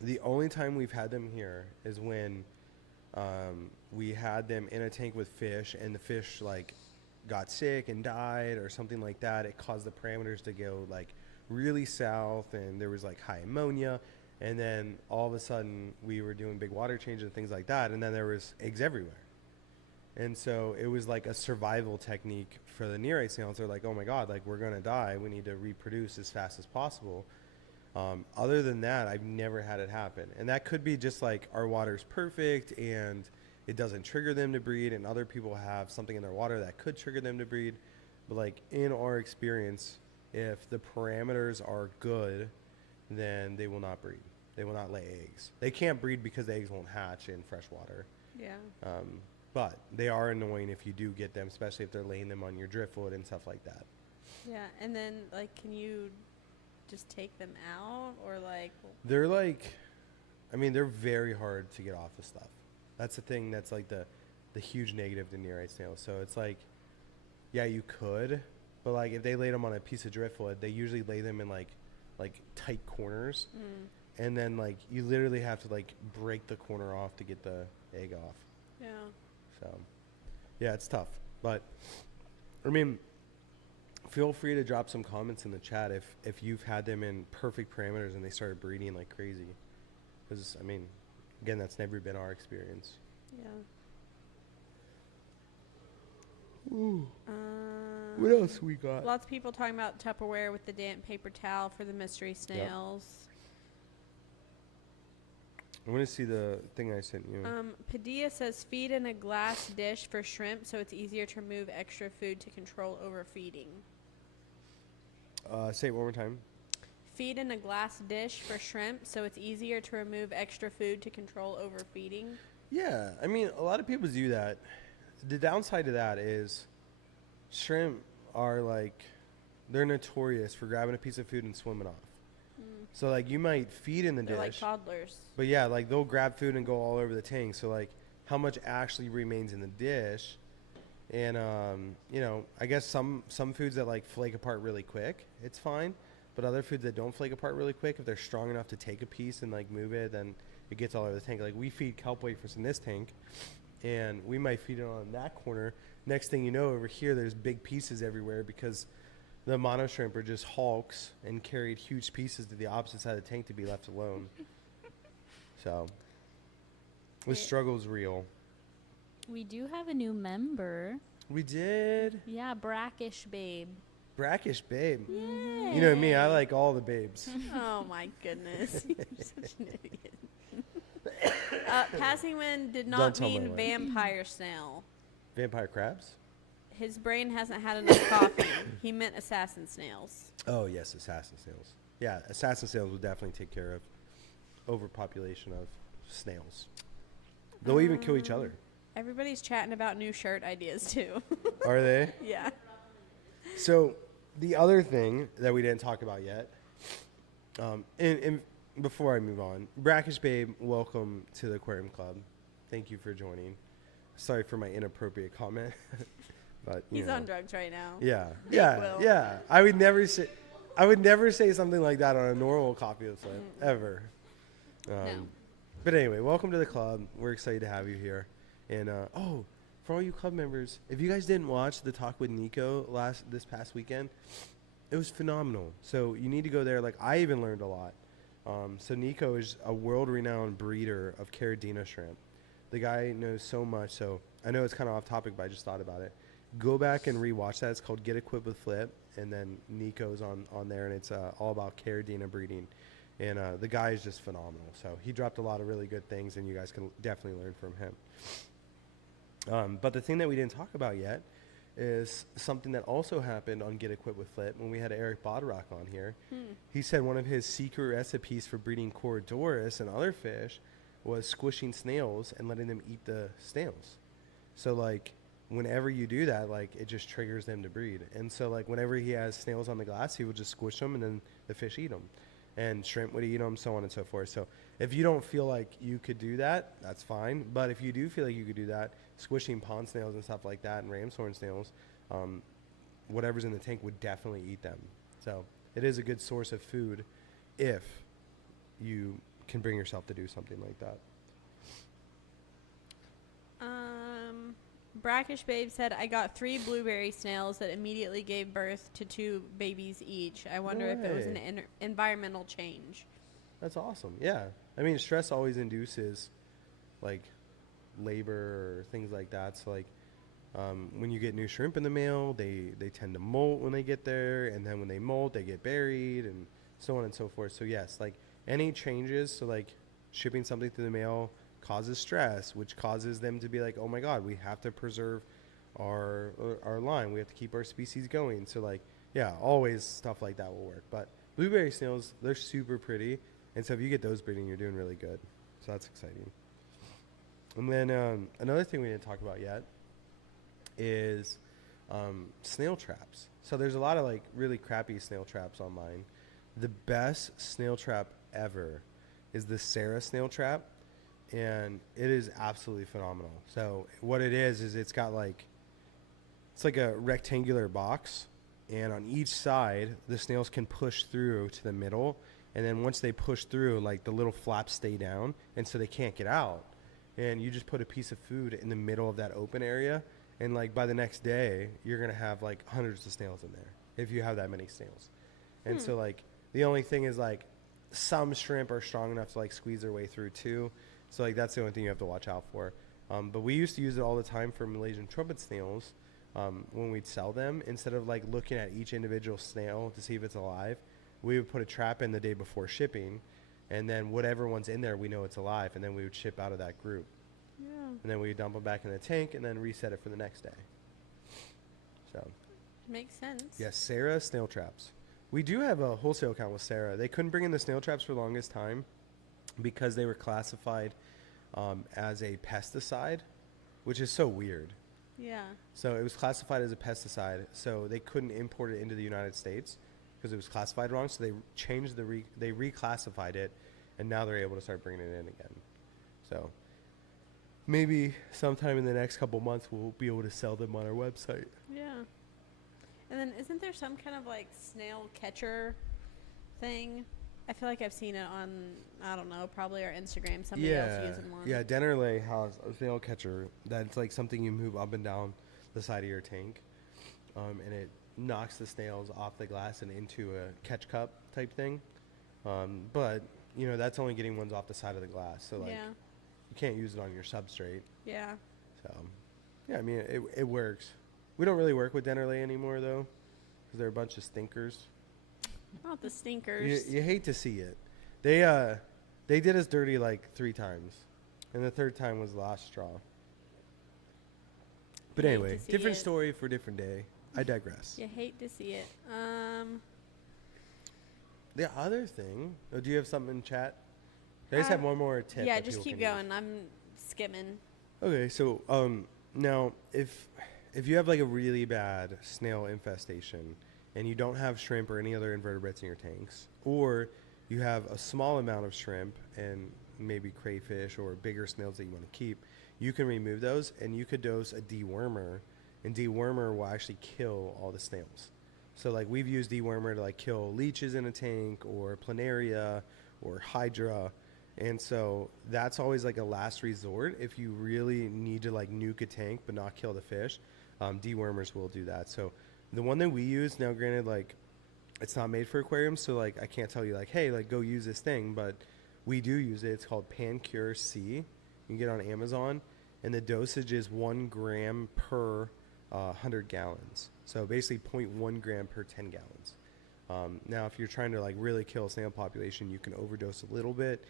the only time we've had them here is when We had them in a tank with fish, and the fish like got sick and died or something like that. It caused the parameters to go like really south, and there was like high ammonia. And then all of a sudden we were doing big water changes and things like that, and then there was eggs everywhere. And so it was like a survival technique for the nearite snails. They're like, oh my God, like we're gonna die. We need to reproduce as fast as possible. Other than that, I've never had it happen. And that could be just like our water's perfect and it doesn't trigger them to breed, and other people have something in their water that could trigger them to breed. But like in our experience, if the parameters are good, then they will not breed. They will not lay eggs. They can't breed because the eggs won't hatch in fresh water. Yeah. But they are annoying if you do get them, especially if they're laying them on your driftwood and stuff like that. Yeah, and then like, can you just take them out, or like? They're like, I mean, they're very hard to get off the stuff. That's the thing. That's like the huge negative to nearite snails. So it's like, yeah, you could, but like if they laid them on a piece of driftwood, they usually lay them in like tight corners, and then like you literally have to like break the corner off to get the egg off. Yeah. So, yeah, it's tough. But, I mean, feel free to drop some comments in the chat if you've had them in perfect parameters and they started breeding like crazy. Because, I mean, again, that's never been our experience. Yeah. Ooh. What else we got? Lots of people talking about Tupperware with the damp paper towel for the mystery snails. I want to see the thing I sent you. Padilla says feed in a glass dish for shrimp so it's easier to remove extra food to control overfeeding. Say it one more time. Feed in a glass dish for shrimp so it's easier to remove extra food to control overfeeding. Yeah, I mean, a lot of people do that. The downside to that is shrimp are like, they're notorious for grabbing a piece of food and swimming off. So like you might feed in the They're dish. like toddlers. But yeah, like they'll grab food and go all over the tank. So like how much actually remains in the dish. And, you know, I guess some foods that like flake apart really quick, it's fine. But other foods that don't flake apart really quick, if they're strong enough to take a piece and like move it, then it gets all over the tank. Like we feed kelp wafers in this tank, and we might feed it on that corner. Next thing you know, over here, there's big pieces everywhere because the mono shrimp are just hulks and carried huge pieces to the opposite side of the tank to be left alone. So the struggle's real. We do have a new member. We did. Yeah, Brackish Babe. Brackish Babe. Yay. You know me, I like all the babes. Oh my goodness. You're such an idiot. Passing Wind did Don't not tell my mean wife. vampire snail. Vampire crabs? His brain hasn't had enough coffee. He meant assassin snails. Oh, yes, assassin snails. Yeah, assassin snails will definitely take care of overpopulation of snails. They'll even kill each other. Everybody's chatting about new shirt ideas too. Are they? Yeah. So the other thing that we didn't talk about yet, and before I move on, Brackish Babe, welcome to the Aquarium Club. Thank you for joining. Sorry for my inappropriate comment. But He's know. on drugs right now. Yeah, Big yeah, Will. yeah. I would never say something like that on a normal coffee with Flip, ever. No. But anyway, welcome to the club. We're excited to have you here. And for all you club members, if you guys didn't watch the talk with Nico this past weekend, it was phenomenal. So you need to go there. Like I even learned a lot. So Nico is a world-renowned breeder of Caridina shrimp. The guy knows so much. So I know it's kind of off topic, but I just thought about it. Go back and rewatch that. It's called Get Equipped with Flip, and then Nico's on there, and it's all about Caridina breeding. And the guy is just phenomenal. So he dropped a lot of really good things, and you guys can definitely learn from him. But the thing that we didn't talk about yet is something that also happened on Get Equipped with Flip when we had Eric Bodrock on here. He said one of his secret recipes for breeding Corydoras and other fish was squishing snails and letting them eat the snails. So like whenever you do that, like it just triggers them to breed. And so like whenever he has snails on the glass, he would just squish them and then the fish eat them. And shrimp would eat them, so on and so forth. So if you don't feel like you could do that, that's fine. But if you do feel like you could do that, squishing pond snails and stuff like that and ram's horn snails, whatever's in the tank would definitely eat them. So it is a good source of food if you can bring yourself to do something like that. Brackish Babe said, I got 3 blueberry snails that immediately gave birth to 2 babies each. I wonder if it was an environmental change. That's awesome. Yeah. I mean, stress always induces, like, labor or things like that. So, like, when you get new shrimp in the mail, they tend to molt when they get there. And then when they molt, they get buried and so on and so forth. So, yes, like, any changes, so, like, shipping something through the mail causes stress, which causes them to be like, oh my God, we have to preserve our line. We have to keep our species going. So like, yeah, always stuff like that will work. But blueberry snails, they're super pretty. And so if you get those breeding, you're doing really good. So that's exciting. And then another thing we didn't talk about yet is snail traps. So there's a lot of like really crappy snail traps online. The best snail trap ever is the Sarah snail trap. And it is absolutely phenomenal. So what it is it's got like, it's like a rectangular box, and on each side the snails can push through to the middle, and then once they push through, like the little flaps stay down, and so they can't get out. And you just put a piece of food in the middle of that open area, and like by the next day you're gonna have like hundreds of snails in there if you have that many snails. And so like the only thing is like some shrimp are strong enough to like squeeze their way through too. So like that's the only thing you have to watch out for. But we used to use it all the time for Malaysian trumpet snails when we'd sell them. Instead of like looking at each individual snail to see if it's alive, we would put a trap in the day before shipping, and then whatever one's in there, we know it's alive, and then we would ship out of that group. Yeah. And then we would dump them back in the tank and then reset it for the next day. So. Makes sense. Yes, Sarah snail traps. We do have a wholesale account with Sarah. They couldn't bring in the snail traps for the longest time because they were classified as a pesticide, which is so weird. Yeah. So it was classified as a pesticide, so they couldn't import it into the United States because it was classified wrong. So they changed they reclassified it, and now they're able to start bringing it in again. So maybe sometime in the next couple months we'll be able to sell them on our website. Yeah. And then isn't there some kind of like snail catcher thing? I feel like I've seen it on, I don't know, probably our Instagram. Somebody else using one. Yeah, Dennerley has a snail catcher that's like something you move up and down the side of your tank, and it knocks the snails off the glass and into a catch cup type thing. But, you know, that's only getting ones off the side of the glass. So, like, you can't use it on your substrate. Yeah. So, yeah, I mean, it works. We don't really work with Dennerley anymore, though, because they're a bunch of stinkers. Not the stinkers. You hate to see it. They did us dirty like 3 times, and the 3rd time was the last straw. But anyway, different story for a different day. I digress. You hate to see it. The other thing, do you have something in chat? I just have one more tip. Yeah, just keep going. I'm skimming. Okay, so now if you have like a really bad snail infestation, and you don't have shrimp or any other invertebrates in your tanks, or you have a small amount of shrimp and maybe crayfish or bigger snails that you want to keep, you can remove those, and you could dose a dewormer, and dewormer will actually kill all the snails. So like we've used dewormer to like kill leeches in a tank or planaria or hydra, and so that's always like a last resort if you really need to like nuke a tank but not kill the fish. Dewormers will do that. So the one that we use now, granted, like it's not made for aquariums, so like I can't tell you like, hey, like go use this thing, but we do use it. It's called PanCure C. You can get it on Amazon, and the dosage is 1 gram per 100 gallons. So basically 0.1 gram per 10 gallons. Now, if you're trying to like really kill a snail population, you can overdose a little bit.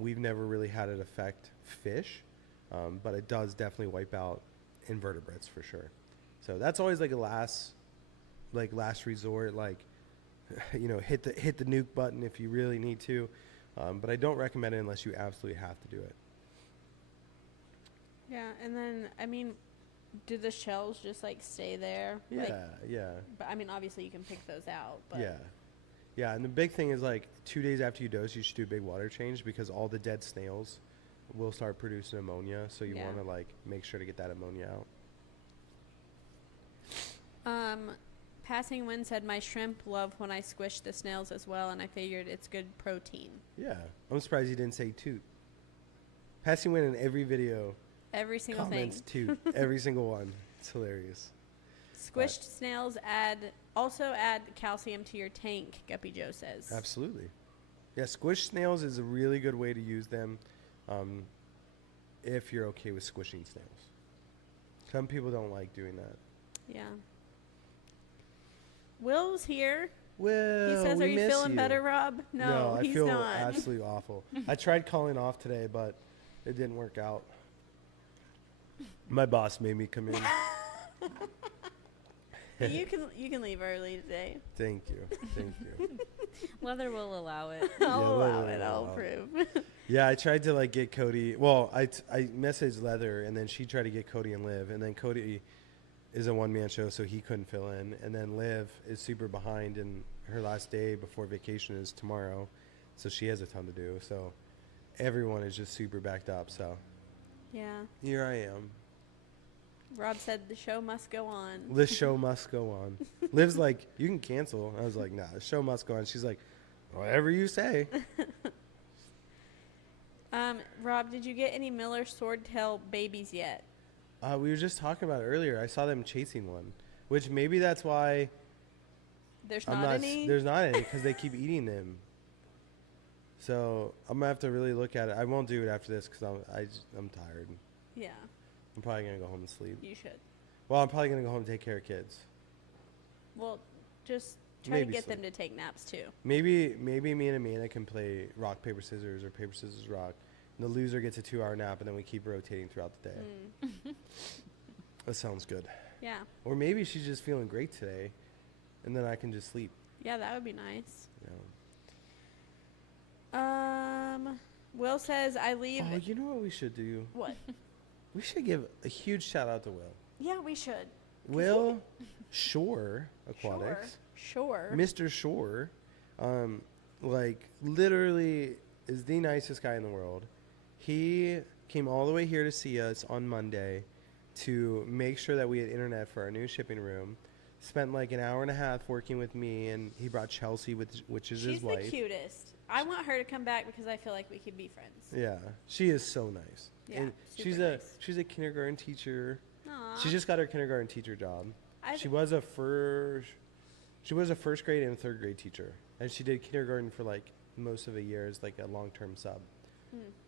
We've never really had it affect fish, but it does definitely wipe out invertebrates for sure. So that's always like a last resort, like, you know, hit the nuke button if you really need to, but I don't recommend it unless you absolutely have to do it. Yeah, and then I mean, do the shells just like stay there? Yeah. But I mean, obviously you can pick those out. But Yeah, and the big thing is like 2 days after you dose, you should do a big water change because all the dead snails will start producing ammonia. So you want to like make sure to get that ammonia out. Passing Wind said, my shrimp love when I squish the snails as well, and I figured it's good protein. Yeah, I'm surprised you didn't say toot. Passing Wind in every video Every single comments thing. too. Every single one. It's hilarious. Squished snails also add calcium to your tank, Guppy Joe says. Absolutely. Yeah, squished snails is a really good way to use them if you're okay with squishing snails. Some people don't like doing that. Yeah. Will's here. Well, He says, we "Are you miss feeling better, Rob?" No, I he's feel not. absolutely awful. I tried calling off today, but it didn't work out. My boss made me come in. You can leave early today. Thank you. Weather will allow it. I'll allow Leather it. will I'll allow approve. Yeah, I tried to get Cody. Well, I messaged Leather, and then she tried to get Cody and Liv, and then Cody is a one-man show, so he couldn't fill in, and then Liv is super behind, and her last day before vacation is tomorrow, so she has a ton to do. So everyone is just super backed up. So Yeah. here I am. Rob said the show must go on. The show must go on. Liv's like, you can cancel. I was like, nah, the show must go on. She's like, whatever you say. Rob, did you get any Miller swordtail babies yet? We were just talking about it earlier. I saw them chasing one, which maybe that's why There's not any? there's not any, because they keep eating them. So I'm gonna have to really look at it. I won't do it after this because I'm tired. Yeah, I'm probably gonna go home and sleep. you should. Well, I'm probably gonna go home and take care of kids. Well, just try Maybe to get so. them to take naps too. Maybe me and Amanda can play rock paper scissors or paper scissors rock. And the loser gets a 2-hour nap, and then we keep rotating throughout the day. That sounds good. Yeah. Or maybe she's just feeling great today, and then I can just sleep. Yeah, that would be nice. Yeah. Will says I leave. Oh, you know what we should do? What? We should give a huge shout out to Will. Yeah, we should. Will Shore Aquatics. Sure. Mr. Shore, literally is the nicest guy in the world. He came all the way here to see us on Monday to make sure that we had internet for our new shipping room. Spent like an hour and a half working with me, and he brought Chelsea, which is his wife. She's the cutest. I want her to come back because I feel like we could be friends. Yeah, she is so nice. Yeah, and super she's a kindergarten teacher. Aw. She just got her kindergarten teacher job. She was a first grade and third grade teacher, and she did kindergarten for like most of a year as like a long-term sub.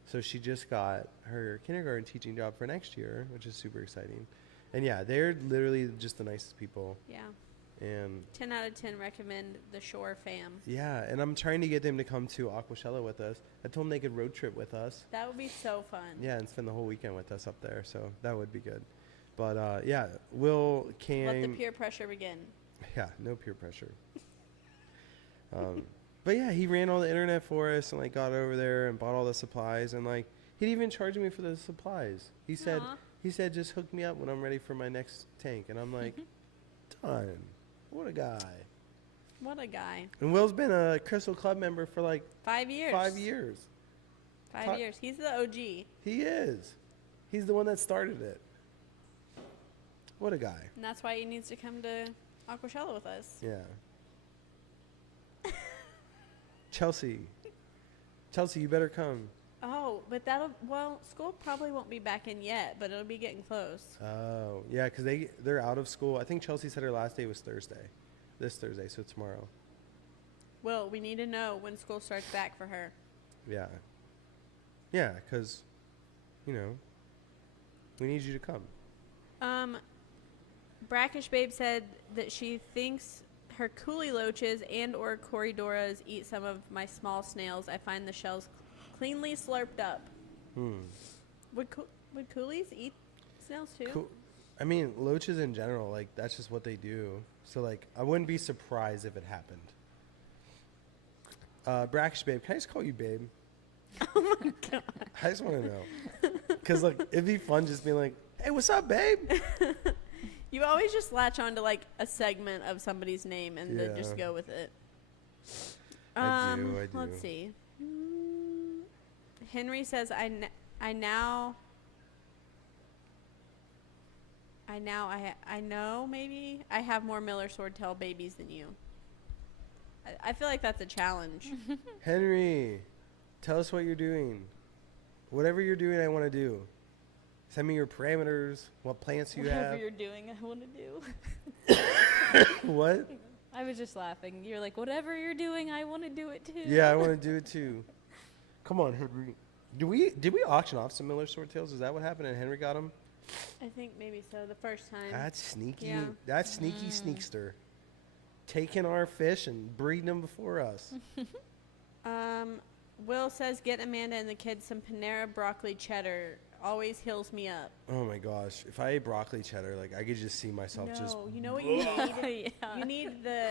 So she just got her kindergarten teaching job for next year, which is super exciting. And yeah, they're literally just the nicest people. Yeah. And 10 out of 10 recommend the Shore fam. yeah, and I'm trying to get them to come to Aquashella with us. I told them they could road trip with us. That would be so fun. Yeah, and spend the whole weekend with us up there. So that would be good. But yeah, Will came. Let the peer pressure begin. Yeah, no peer pressure. But yeah, he ran all the internet for us and like got over there and bought all the supplies, and like he'd even charge me for the supplies. He said just hook me up when I'm ready for my next tank, and I'm like, done. What a guy. What a guy. And Will's been a Crystal Club member for like 5 years. 5 years. 5 years. He's the OG. He is. He's the one that started it. What a guy. And that's why he needs to come to Aquashella with us. Yeah. Chelsea, you better come. Oh, but school probably won't be back in yet, but it'll be getting close. Oh, yeah, because they're out of school. I think Chelsea said her last day was this Thursday, so tomorrow. Well, we need to know when school starts back for her. Yeah. Yeah, because, we need you to come. Brackish Babe said that she thinks her coolie loaches and or corridoras eat some of my small snails. I find the shells cleanly slurped up. Would coolies eat snails too? I mean, loaches in general, like, that's just what they do. So, like, I wouldn't be surprised if it happened. Brackish Babe, can I just call you Babe? Oh my God. I just want to know. Because, like, it'd be fun just being like, hey, what's up, babe? You always just latch on to like a segment of somebody's name and then just go with it. I do. Let's see. Henry says, I know maybe I have more Miller Swordtail babies than you. I feel like that's a challenge. Henry, tell us what you're doing. Whatever you're doing, I want to do. Send me your parameters. What plants you Whatever have. you're doing, I want to do. What? I was just laughing. You're like, whatever you're doing, I want to do it too. Yeah, I want to do it too. Come on, Henry. Did we auction off some Miller Swordtails? Is that what happened and Henry got them? I think maybe so. The first time. That's sneaky. Yeah. That's sneaky sneakster. Taking our fish and breeding them before us. Will says, get Amanda and the kids some Panera broccoli cheddar. Always heals me up. Oh my gosh. If I ate broccoli cheddar, like I could just see myself just. You know what you need? Yeah. You need the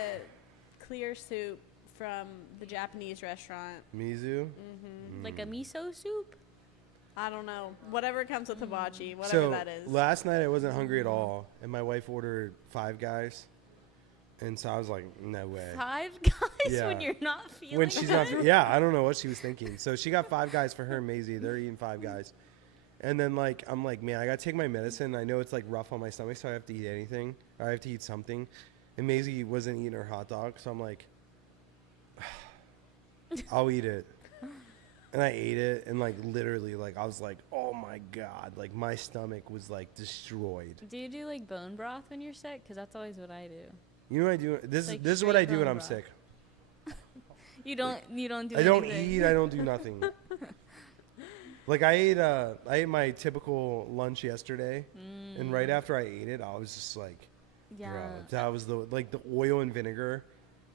clear soup from the Japanese restaurant. Mizu? Like a miso soup? I don't know. Whatever comes with hibachi, whatever So that is. last night I wasn't hungry at all, and my wife ordered 5 guys. And so I was like, no way. 5 guys Yeah. when you're not feeling When she's good? not, yeah, I don't know what she was thinking. So she got 5 guys for her and Maisie. They're eating 5 guys. And then like, I'm like, man, I got to take my medicine. I know it's like rough on my stomach, so I have to eat anything. Or I have to eat something. And Maisie wasn't eating her hot dog. So I'm like, I'll eat it. And I ate it. And like, literally, like, I was like, oh my God. Like, my stomach was like destroyed. Do you do like bone broth when you're sick? Because that's always what I do. You know what I do? This Like is what I straight do when bone I'm broth. sick. You don't do I don't anything. eat. I don't do nothing. Like I ate my typical lunch yesterday, and right after I ate it, I was just like, Yeah. bro, that was the oil and vinegar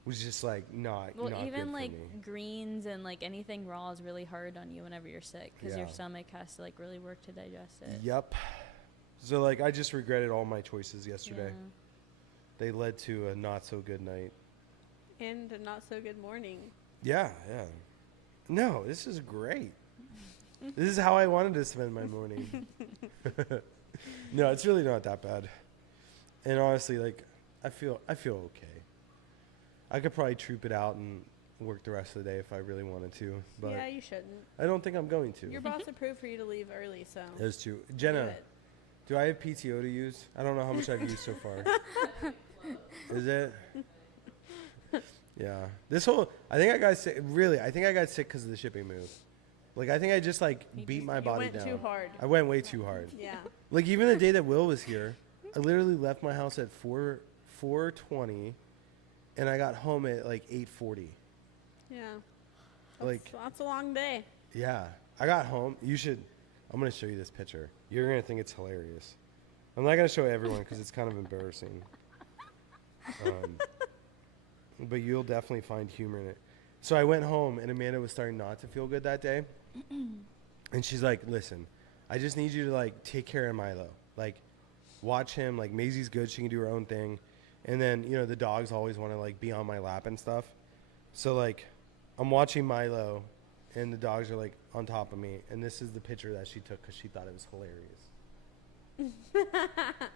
was just like not Well, not even good like for me. greens and like anything raw is really hard on you whenever you're sick because your Yeah. stomach has to like really work to digest it. Yep. So like I just regretted all my choices yesterday. Yeah. They led to a not so good night. And a not so good morning. Yeah, yeah. No, this is great. This is how I wanted to spend my morning. No, it's really not that bad. And honestly, like, I feel okay. I could probably troop it out and work the rest of the day if I really wanted to, but Yeah, you shouldn't. I don't think I'm going to. Your boss approved for you to leave early, so. That's true. do Jenna, it. do I have PTO to use? I don't know how much I've used so far. Is it? Yeah. I think I got sick. Really, I think I got sick because of the shipping move. Like, I think I just, like, beat my You body went down. too hard. I went way too hard. Yeah. Like, even the day that Will was here, I literally left my house at 4:20, and I got home at, like, 8:40. Yeah. Like, That's a long day. yeah. I got home. I'm going to show you this picture. You're going to think it's hilarious. I'm not going to show everyone because it's kind of embarrassing. But you'll definitely find humor in it. So I went home, and Amanda was starting not to feel good that day. And she's like, listen, I just need you to, like, take care of Milo. Like, watch him. Like, Maisie's good. She can do her own thing. And then, you know, the dogs always want to, like, be on my lap and stuff. So, like, I'm watching Milo, and the dogs are, like, on top of me. And this is the picture that she took because she thought it was hilarious.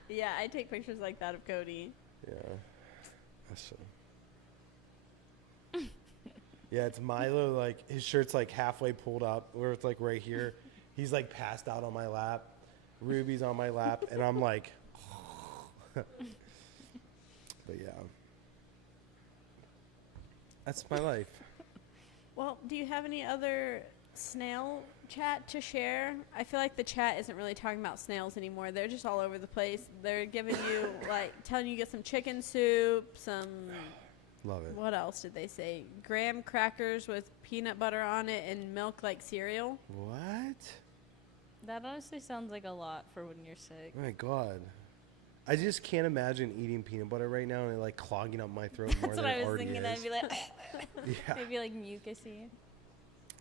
Yeah, I take pictures like that of Cody. Yeah. That's so. Yeah, it's Milo, like, his shirt's, like, halfway pulled up, where it's, like, right here. He's, like, passed out on my lap. Ruby's on my lap, and I'm, like... But, yeah. That's my life. Well, do you have any other snail chat to share? I feel like the chat isn't really talking about snails anymore. They're just all over the place. They're giving you, like, telling you to get some chicken soup, some... Love it. What else did they say? Graham crackers with peanut butter on it and milk like cereal. What? That honestly sounds like a lot for when you're sick. Oh, my God. I just can't imagine eating peanut butter right now and it, like, clogging up my throat more That's than what I it was already thinking. is. I'd be like, Yeah. maybe like mucusy.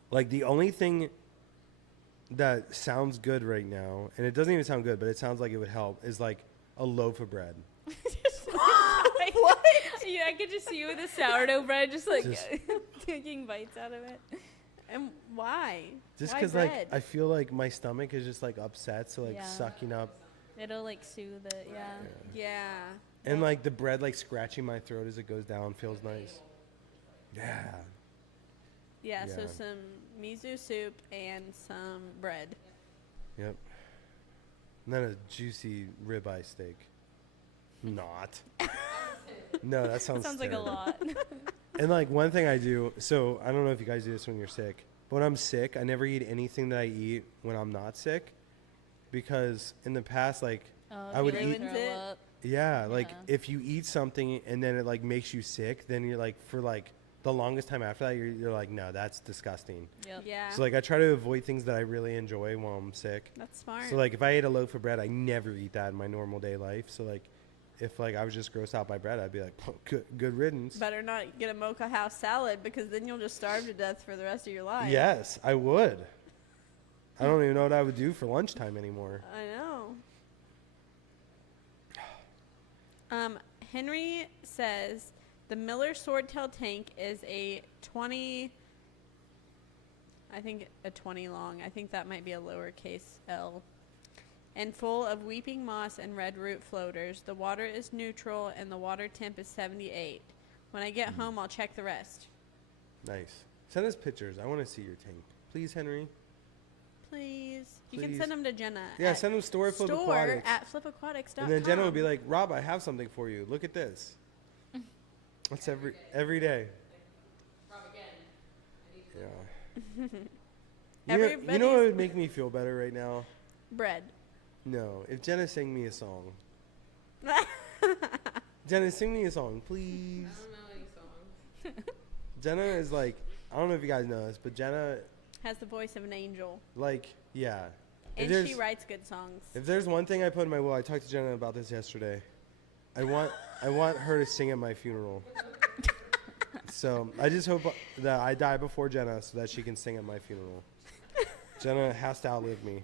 Like, the only thing that sounds good right now, and it doesn't even sound good, but it sounds like it would help, is, like, a loaf of bread. What? Yeah, I could just see you with a sourdough bread, just like Just- taking bites out of it. And why? Just Why because, bread? like, I feel like my stomach is just, like, upset, so, like, Yeah. sucking up. It'll like soothe it, yeah. Yeah. And, like, the bread, like, scratching my throat as it goes down feels nice. Yeah. Yeah, so Yeah. some miso soup and some bread. Yep. And then a juicy ribeye steak. Not. No, that sounds Sounds like a terrible. lot. And, like, one thing I do, so I don't know if you guys do this when you're sick, but when I'm sick, I never eat anything that I eat when I'm not sick. because in the past, like, Oh, I would you eat. throw Ruins it. up. Yeah, like Yeah. if you eat something and then it like makes you sick, then you're like for like the longest time after that, you're like, no, that's disgusting. Yep. Yeah. So like I try to avoid things that I really enjoy while I'm sick. That's smart. So like if I ate a loaf of bread, I never eat that in my normal day life. So like if like I was just grossed out by bread, I'd be like, oh, good riddance. Better not get a mocha house salad because then you'll just starve to death for the rest of your life. Yes, I would. I don't even know what I would do for lunchtime anymore. I know. Henry says the Miller Swordtail tank is a 20. I think a 20 long. I think that might be a lowercase L. And full of weeping moss and red root floaters. The water is neutral and the water temp is 78. When I get home, I'll check the rest. Nice. Send us pictures. I want to see your tank. Please, Henry. Please. You can Please. send them to Jenna. Yeah, at send them store Flip Aquatics. at flipaquatics.com. And then Jenna would be like, Rob, I have something for you. Look at this. That's every day. Yeah. You know what would make me feel better right now? bread. No. If Jenna sang me a song. Jenna, sing me a song, please. I don't know any songs. Jenna is like, I don't know if you guys know this, but Jenna, Has the voice of an angel. like, yeah. If And there's- she writes good songs. If there's one thing I put in my will, I talked to Jenna about this yesterday. I want her to sing at my funeral. So I just hope that I die before Jenna so that she can sing at my funeral. Jenna has to outlive me.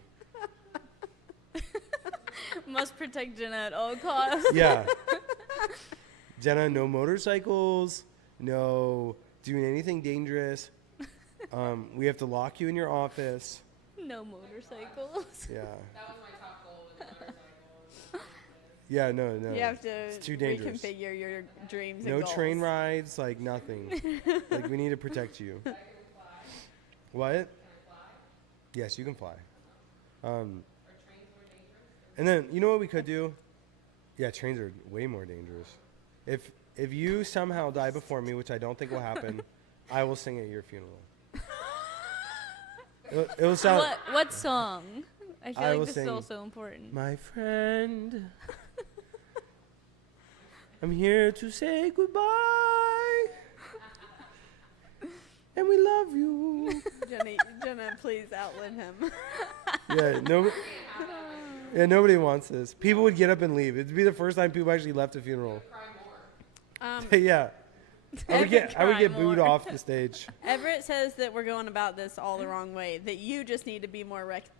Must protect Jenna at all costs. Yeah. Jenna, no motorcycles, no doing anything dangerous. We have to lock you in your office. No motorcycles. Yeah. That was my top goal with the motorcycle. Yeah, no. You have to It's too dangerous. reconfigure your dreams No and goals. train rides, like nothing. Like we need to protect you. What? Yes, you can fly. And then you know what we could do? Yeah, trains are way more dangerous. If you somehow die before me, which I don't think will happen, I will sing at your funeral. It will sound. What song? I feel I will like this is sing, also important. My friend, I'm here to say goodbye, and we love you. Jenna, please outlive him. Yeah, nobody wants this. People would get up and leave. It'd be the first time people actually left a funeral. Yeah, I would get booed more. off the stage. Everett says that we're going about this all the wrong way. That you just need to be more reckless.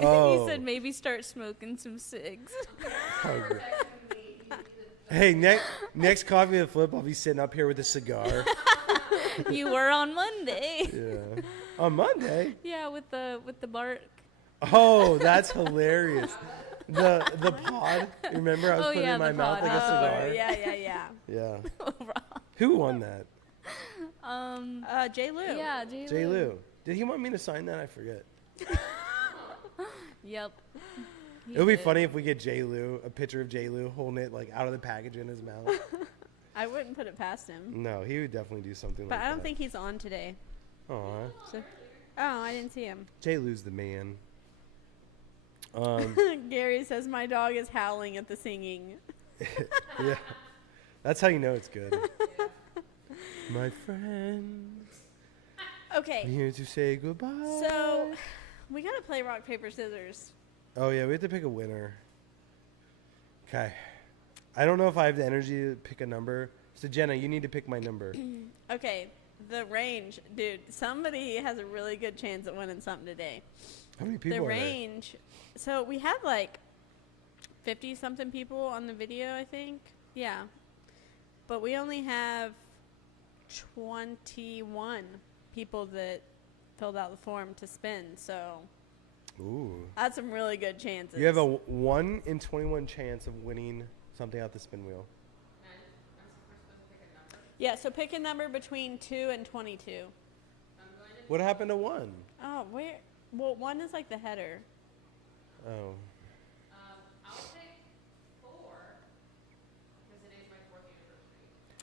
Oh. He said maybe start smoking some cigs. Oh, great. Hey, next coffee with Flip, I'll be sitting up here with a cigar. You were on Monday. Yeah, on Monday. Yeah, with the bark. Oh, that's hilarious. The pod. Remember, I was Oh, putting it yeah, in my the mouth pod. like a cigar. Yeah. Yeah. Who won that? J. Lou. Yeah, J. Lou. Did he want me to sign that? I forget. Yep. It would be funny if we get J. Lou, a picture of J. Lou holding it like out of the package in his mouth. I wouldn't put it past him. No, he would definitely do something But like that. I don't think he's on today. Aw, So, I didn't see him. J. Lou's the man. Gary says my dog is howling at the singing. Yeah, that's how you know it's good. My friend, I'm Okay, here to say goodbye. so we gotta play rock paper scissors. Oh yeah, we have to pick a winner. Okay. I don't know if I have the energy to pick a number. So Jenna, you need to pick my number. Okay, the range, dude. Somebody has a really good chance at winning something today. How many people The are there? range. So we have like 50 something people on the video, I think. Yeah. But we only have 21 people that filled out the form to spin. So Ooh. that's some really good chances. You have a 1 in 21 chance of winning something out the spin wheel. Yeah, so pick a number between 2 and 22. What happened to 1? Oh, where? Well, 1 is like the header. Oh. I'll pick 4 because it is my 4th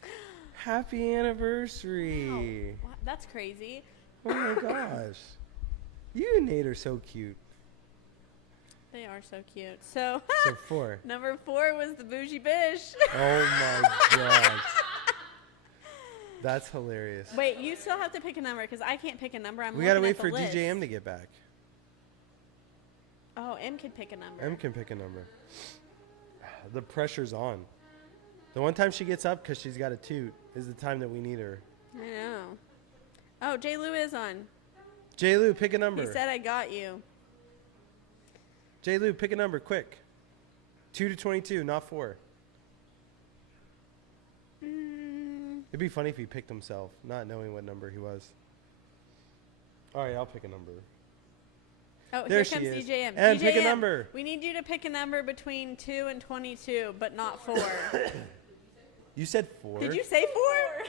anniversary. Happy anniversary. Wow, that's crazy. Oh my gosh. You and Nate are so cute. They are so cute. So, So 4. number 4 was the bougie bish. Oh my god. That's hilarious. Wait, you still have to pick a number because I can't pick a number. I'm We gotta looking wait at for the list. DJ M to get back. Oh, M can pick a number. M can pick a number. The pressure's on. The one time she gets up because she's got a toot is the time that we need her. I know. Oh, J. Lou is on. J. Lou, pick a number. He said I got you. J. Lou, pick a number, quick. 2 to 22, not 4. It'd be funny if he picked himself, not knowing what number he was. All right, I'll pick a number. Oh, There here she comes is. DJM. And pick a DJM, number. We need you to pick a number between 2 and 22, but not 4. You said 4. Did you say 4?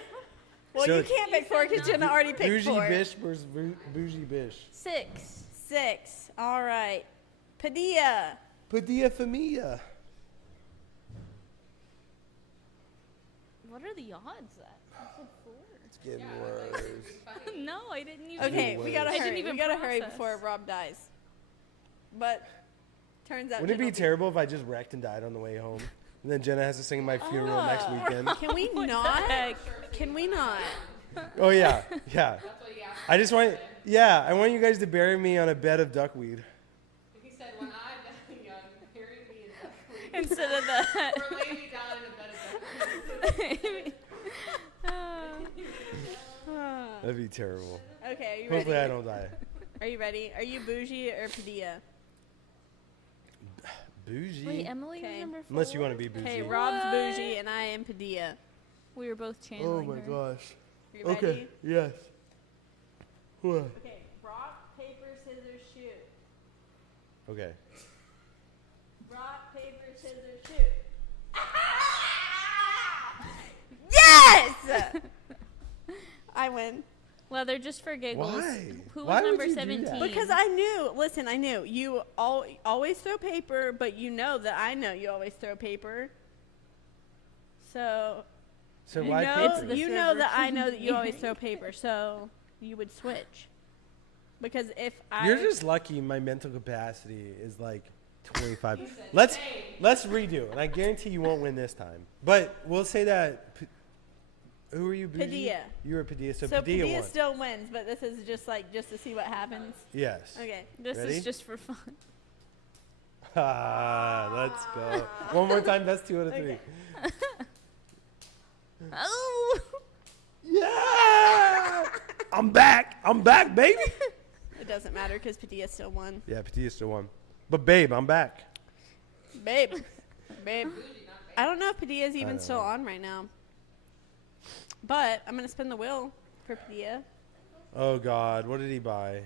Well, So you can't pick 4 because Jenna already picked Bougie 4. Bish versus Bougie Bish. 6. 6. All right. Padilla. Padilla Familia. What are the odds that? I said 4. It's getting worse. No, I didn't even. Okay, Way we gotta worse. I didn't hurry. even We gotta hurry process. before Rob dies. But turns out. Wouldn't it Jenna be terrible if I just wrecked and died on the way home? And then Jenna has to sing my funeral next weekend. Can we not? Can we not? Oh, yeah. Yeah. That's what he asked. I just want, yeah, I want you guys to bury me on a bed of duckweed. He said, when I die young, bury me in duckweed. Instead of that. Or lay me down in a bed of duckweed. That'd be terrible. Okay, are you Hopefully ready? I don't die. Are you ready? Are you bougie or Padilla? Bougie? Wait, Emily was Okay. number 4. Unless you want to be bougie. Okay, Rob's What? bougie and I am Padilla. We were both Oh channeling my her. gosh. Are you ready? Okay, yes. What? Okay, rock, paper, scissors, shoot. Okay. Rock, paper, scissors, shoot. Yes! I win. Leather, just for giggles. Why? Who was Why would number you do that? 17? Because I knew, listen, I knew. You always throw paper, but you know that I know you always throw paper. So, So you why know, paper? you know that I know that you always throw paper, so you would switch. Because if I... You're just lucky my mental capacity is like 25. Let's redo, and I guarantee you won't win this time. But we'll say that. Who are you? Bougie? Padilla. You were Padilla, so, So Padilla Padilla won. still wins, but this is just to see what happens. Yes. Okay. This Ready? is just for fun. Ah, let's go. One more time. That's 2 out of 3. Okay. Oh! Yeah! I'm back. I'm back, baby. It doesn't matter because Padilla still won. Yeah, Padilla still won. But babe, I'm back. Babe. Babe. I don't know if Padilla's I even don't still know. on right now. But I'm going to spin the wheel for Padilla. Oh God, what did he buy? Wire?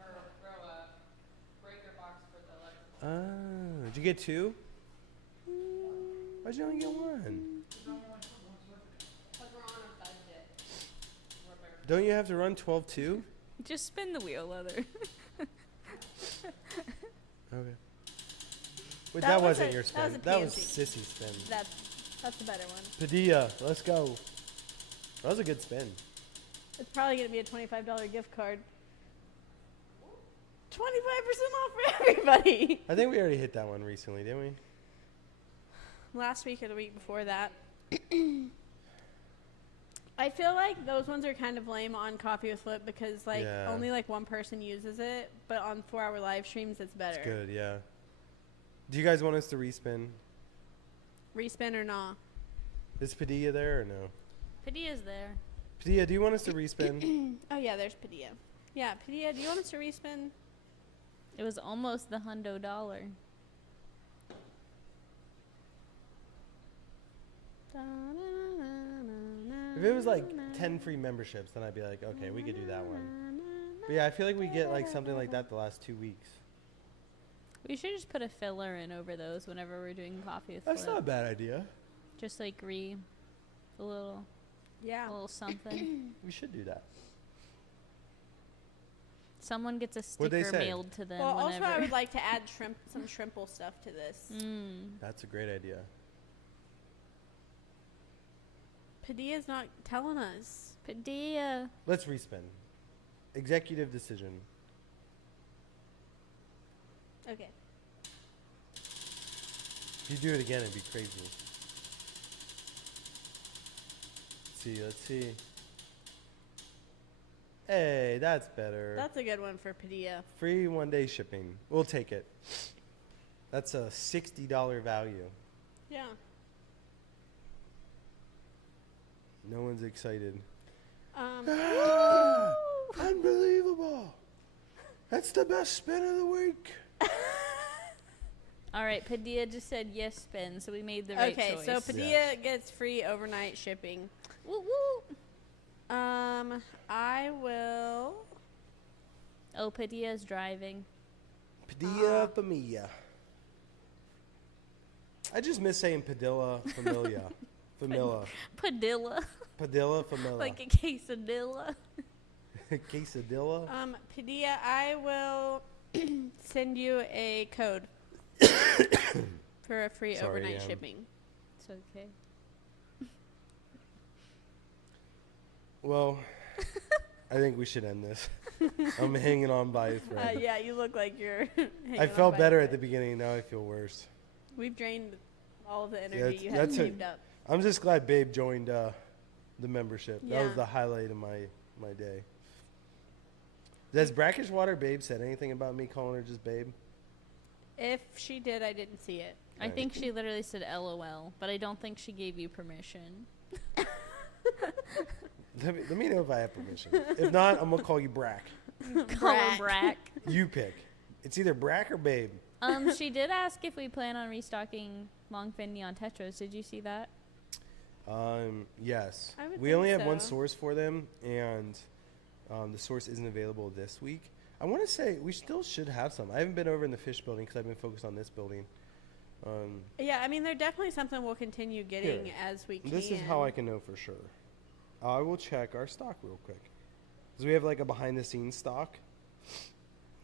Or throw a breaker box for the electric. Oh, did you get 2? Why'd you only get 1? Because we're on a budget. Don't you have to run 12 too? Just spin the wheel, Leather. Okay. Wait, That that, was wasn't a- your that spin. was a That was PNC. Sissy spin. That's the better one. Padilla, let's go. That was a good spin. It's probably going to be a $25 gift card. 25% off for everybody. I think we already hit that one recently, didn't we? Last week or the week before that. I feel like those ones are kind of lame on Coffee with Flip because Yeah. only one person uses it, but on 4-hour live streams it's better. It's good, yeah. Do you guys want us to respin? Respin or nah? Is Padilla there or no? Padilla's there. Padilla, do you want us to respin? Oh yeah, there's Padilla. Yeah, Padilla, do you want us to respin? It was almost the $100. If it was 10 free memberships, then I'd be like, okay, we could do that one. But yeah, I feel like we get something like that the last 2 weeks. We should just put a filler in over those whenever we're doing Coffee with That's Flip. not a bad idea. Just a little Yeah. something. We should do that. Someone gets a What'd they sticker say? mailed to them Well, whenever. also I would like to add some shrimple stuff to this. That's a great idea. Padilla's not telling us. Padilla. Let's respin. Executive decision. Okay. If you do it again, it'd be crazy. Let's see. Hey, that's better. That's a good one for Padilla. Free 1-day shipping. We'll take it. That's a $60 value. Yeah. No one's excited. Woo! Unbelievable. That's the best spin of the week. All right, Padilla just said yes spin, so we made the right choice. Okay, so Padilla gets free overnight shipping. Woo woo. I will. Oh, Padilla's driving. Padilla Familia. I just miss saying Padilla Familia. Familia. Padilla. Padilla Familia. Like a quesadilla. Quesadilla. Padilla, I will send you a code for a free Sorry, overnight shipping. It's okay. Well, I think we should end this. I'm hanging on by a thread. Yeah, you look like you're. I felt better at the beginning. Now I feel worse. We've drained all of the energy Yeah, you had saved up. I'm just glad Babe joined the membership. That was Yeah. the highlight of my day. Does Brackish Water Babe said anything about me calling her just Babe? If she did, I didn't see it. I Right. think she literally said LOL, but I don't think she gave you permission. Let me know if I have permission. If not, I'm gonna call you Brack. Call her Brack. You pick. It's either Brack or Babe. She did ask if we plan on restocking Longfin Neon Tetras. Did you see that? Yes. I would We think only have one so. source for them, and the source isn't available this week. I want to say we still should have some. I haven't been over in the fish building because I've been focused on this building. Yeah, I mean, they're definitely something we'll continue getting Here. as we can. This is how I can know for sure. I will check our stock real quick. Because we have like a behind the scenes stock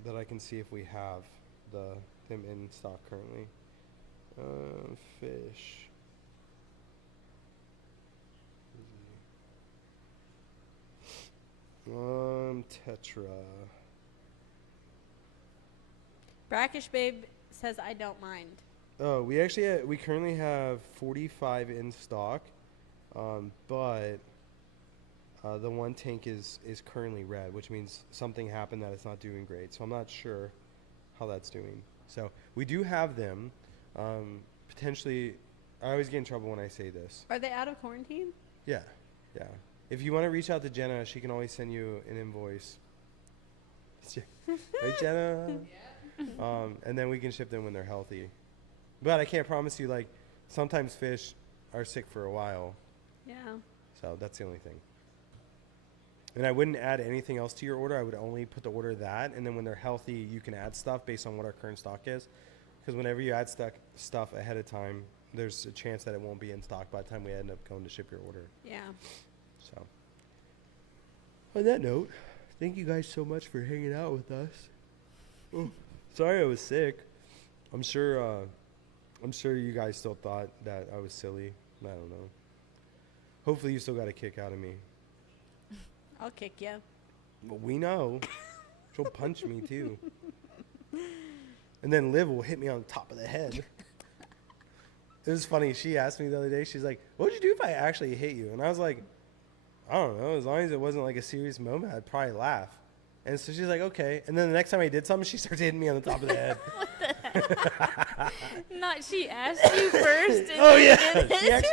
that I can see if we have them in stock currently. Fish. Tetra. Brackish Babe says, I don't mind. Oh, we currently have 45 in stock, but the one tank is currently red, which means something happened that it's not doing great. So I'm not sure how that's doing. So we do have them. Potentially, I always get in trouble when I say this. Are they out of quarantine? Yeah. If you want to reach out to Jenna, she can always send you an invoice. Right, Jenna? And then we can ship them when they're healthy. But I can't promise you, like, sometimes fish are sick for a while. Yeah. So that's the only thing. And I wouldn't add anything else to your order. I would only put the order that, and then when they're healthy, you can add stuff based on what our current stock is. Because whenever you add stuff ahead of time, there's a chance that it won't be in stock by the time we end up going to ship your order. Yeah. So, on that note, thank you guys so much for hanging out with us. Oh, sorry I was sick. I'm sure you guys still thought that I was silly. I don't know. Hopefully you still got a kick out of me. I'll kick you. Well, we know. She'll punch me too. And then Liv will hit me on the top of the head. It was funny. She asked me the other day, she's like, what would you do if I actually hit you? And I was like, I don't know. As long as it wasn't like a serious moment, I'd probably laugh. And so she's like, okay. And then the next time I did something, she starts hitting me on the top of the head. Not she asked you first. And Oh, you yeah. did it.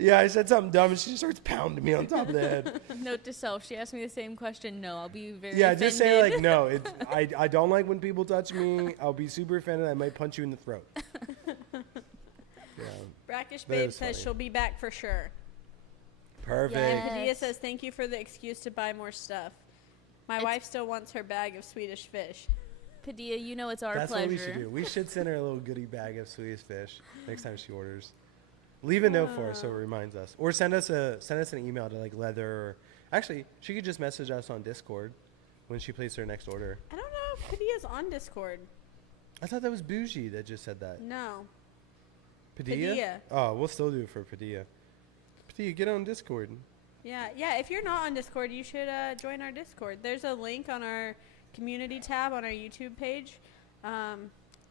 Yeah, I said something dumb, and she starts pounding me on top of the head. Note to self: she asked me the same question. No, I'll be very Yeah, offended. just say, like, no. I don't like when people touch me. I'll be super offended. I might punch you in the throat. Yeah. Brackish That Babe is says funny. she'll be back for sure. Perfect. And Padilla Yes. says, thank you for the excuse to buy more stuff. My It's- wife still wants her bag of Swedish fish. Padilla, you know it's our That's pleasure. what we should do. We should send her a little goodie bag of Swedish fish next time she orders. Leave a note for us so it reminds us, or send us an email to like Leather. Or actually, she could just message us on Discord when she places her next order. I don't know if Padilla's on Discord. I thought that was Bougie that just said that. No. Padilla? Padilla. Oh, we'll still do it for Padilla. Padilla, get on Discord. Yeah. If you're not on Discord, you should join our Discord. There's a link on our community tab on our YouTube page.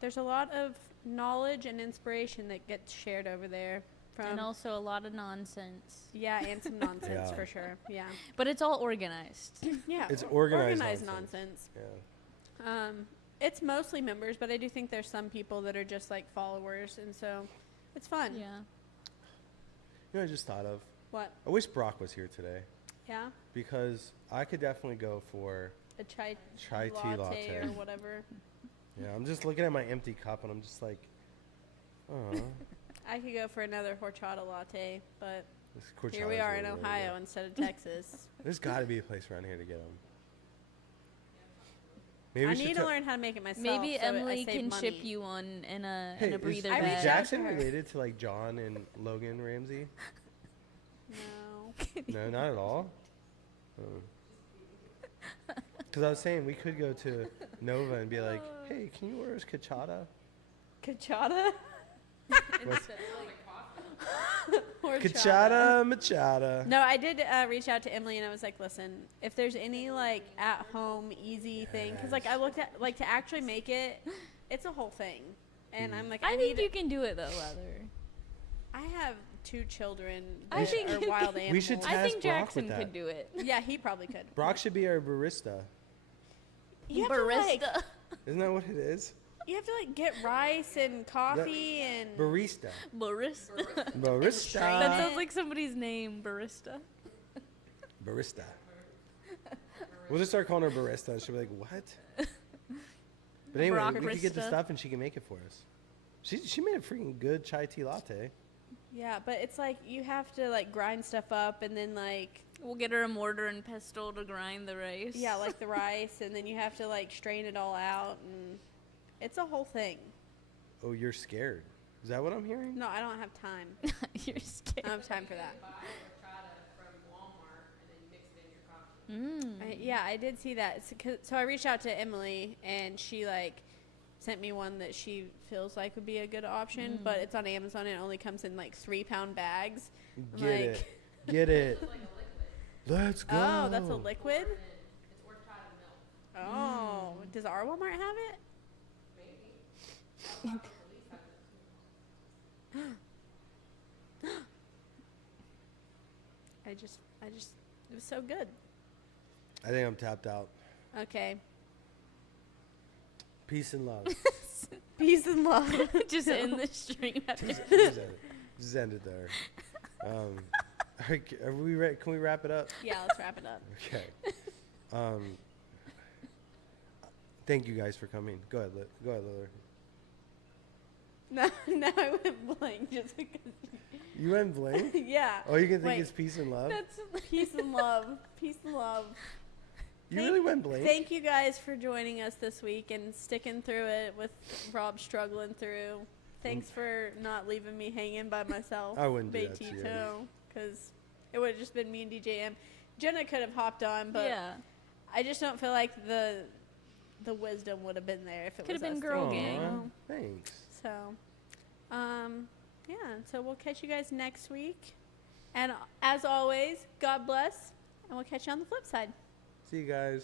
there's a lot of knowledge and inspiration that gets shared over there. And also a lot of nonsense. Yeah, and some nonsense Yeah. for sure. Yeah. But it's all organized. Yeah. It's organized nonsense. Yeah. It's mostly members, but I do think there's some people that are just like followers, and so it's fun. Yeah. You know what I just thought of? What? I wish Brock was here today Yeah. because I could definitely go for A chai tea latte. or whatever. Yeah, I'm just looking at my empty cup and I'm just like, oh. I could go for another horchata latte, but This here we Corchadas are in really Ohio good. instead of Texas. There's got to be a place around here to get them. I need to learn how to make it myself. Maybe so I Emily save can money. ship you one in a Hey, breather I is reached bag. out Jackson to her. related to like John and Logan Ramsey? No. No, not at all. Because I was saying we could go to Nova and be like, hey, can you order us cachata? Cachata? What's- Horchata. Cachata machata. No, I did reach out to Emily and I was like, listen, if there's any like at home easy thing, because like I looked at like to actually make it, it's a whole thing, and I'm like, I think need you can do it though, Leather. I have 2 children I that think are you wild can- animals. We should I Task think Brock Jackson with that. could do it. Yeah, he probably could. Brock should be our barista. You have to, like, Barista. Isn't that what it is? you have to like get rice and coffee and Barista. Barista. Barista. That sounds like somebody's name, Barista. Barista. We'll just start calling her barista and she'll be like, what? But anyway, we could get the Barista. stuff and she can make it for us. She made a freaking good chai tea latte. yeah, but it's like you have to like grind stuff up and then like We'll get her a mortar and pestle to grind the rice. yeah, like the rice and then you have to like strain it all out and it's a whole thing. Oh, you're scared. Is that what I'm hearing? No, I don't have time. You're I scared. don't have time for that. Buy horchata from Walmart and then mix it in your coffee. Yeah, I did see that. So I reached out to Emily, and she like sent me one that she feels like would be a good option, but it's on Amazon. And it only comes in like 3-pound bags. I'm Get like, it. Get it. Let's go. oh, that's a liquid. It's horchata milk. Oh, does our Walmart have it? I just, it was so good. I think I'm tapped out. Okay, Peace and love. peace and love. Just end the stream after. Just end it there. Are we can we wrap it up? Yeah, let's wrap it up. Okay. Thank you guys for coming. Go ahead, Lillard. No, I went blank just because. You went blank? Yeah. Oh, you can think Wait. it's peace and love? That's peace and love. Peace and love. You really went blank? Thank you guys for joining us this week and sticking through it with Rob struggling through. Thanks for not leaving me hanging by myself. I wouldn't do Big that to you. Tito, because it would have just been me and DJM. Jenna could have hopped on, but Yeah. I just don't feel like the wisdom would have been there if it Could was have been us girl three. gang. Thanks. So, yeah. So we'll catch you guys next week, and as always, God bless, and we'll catch you on the flip side. See you guys.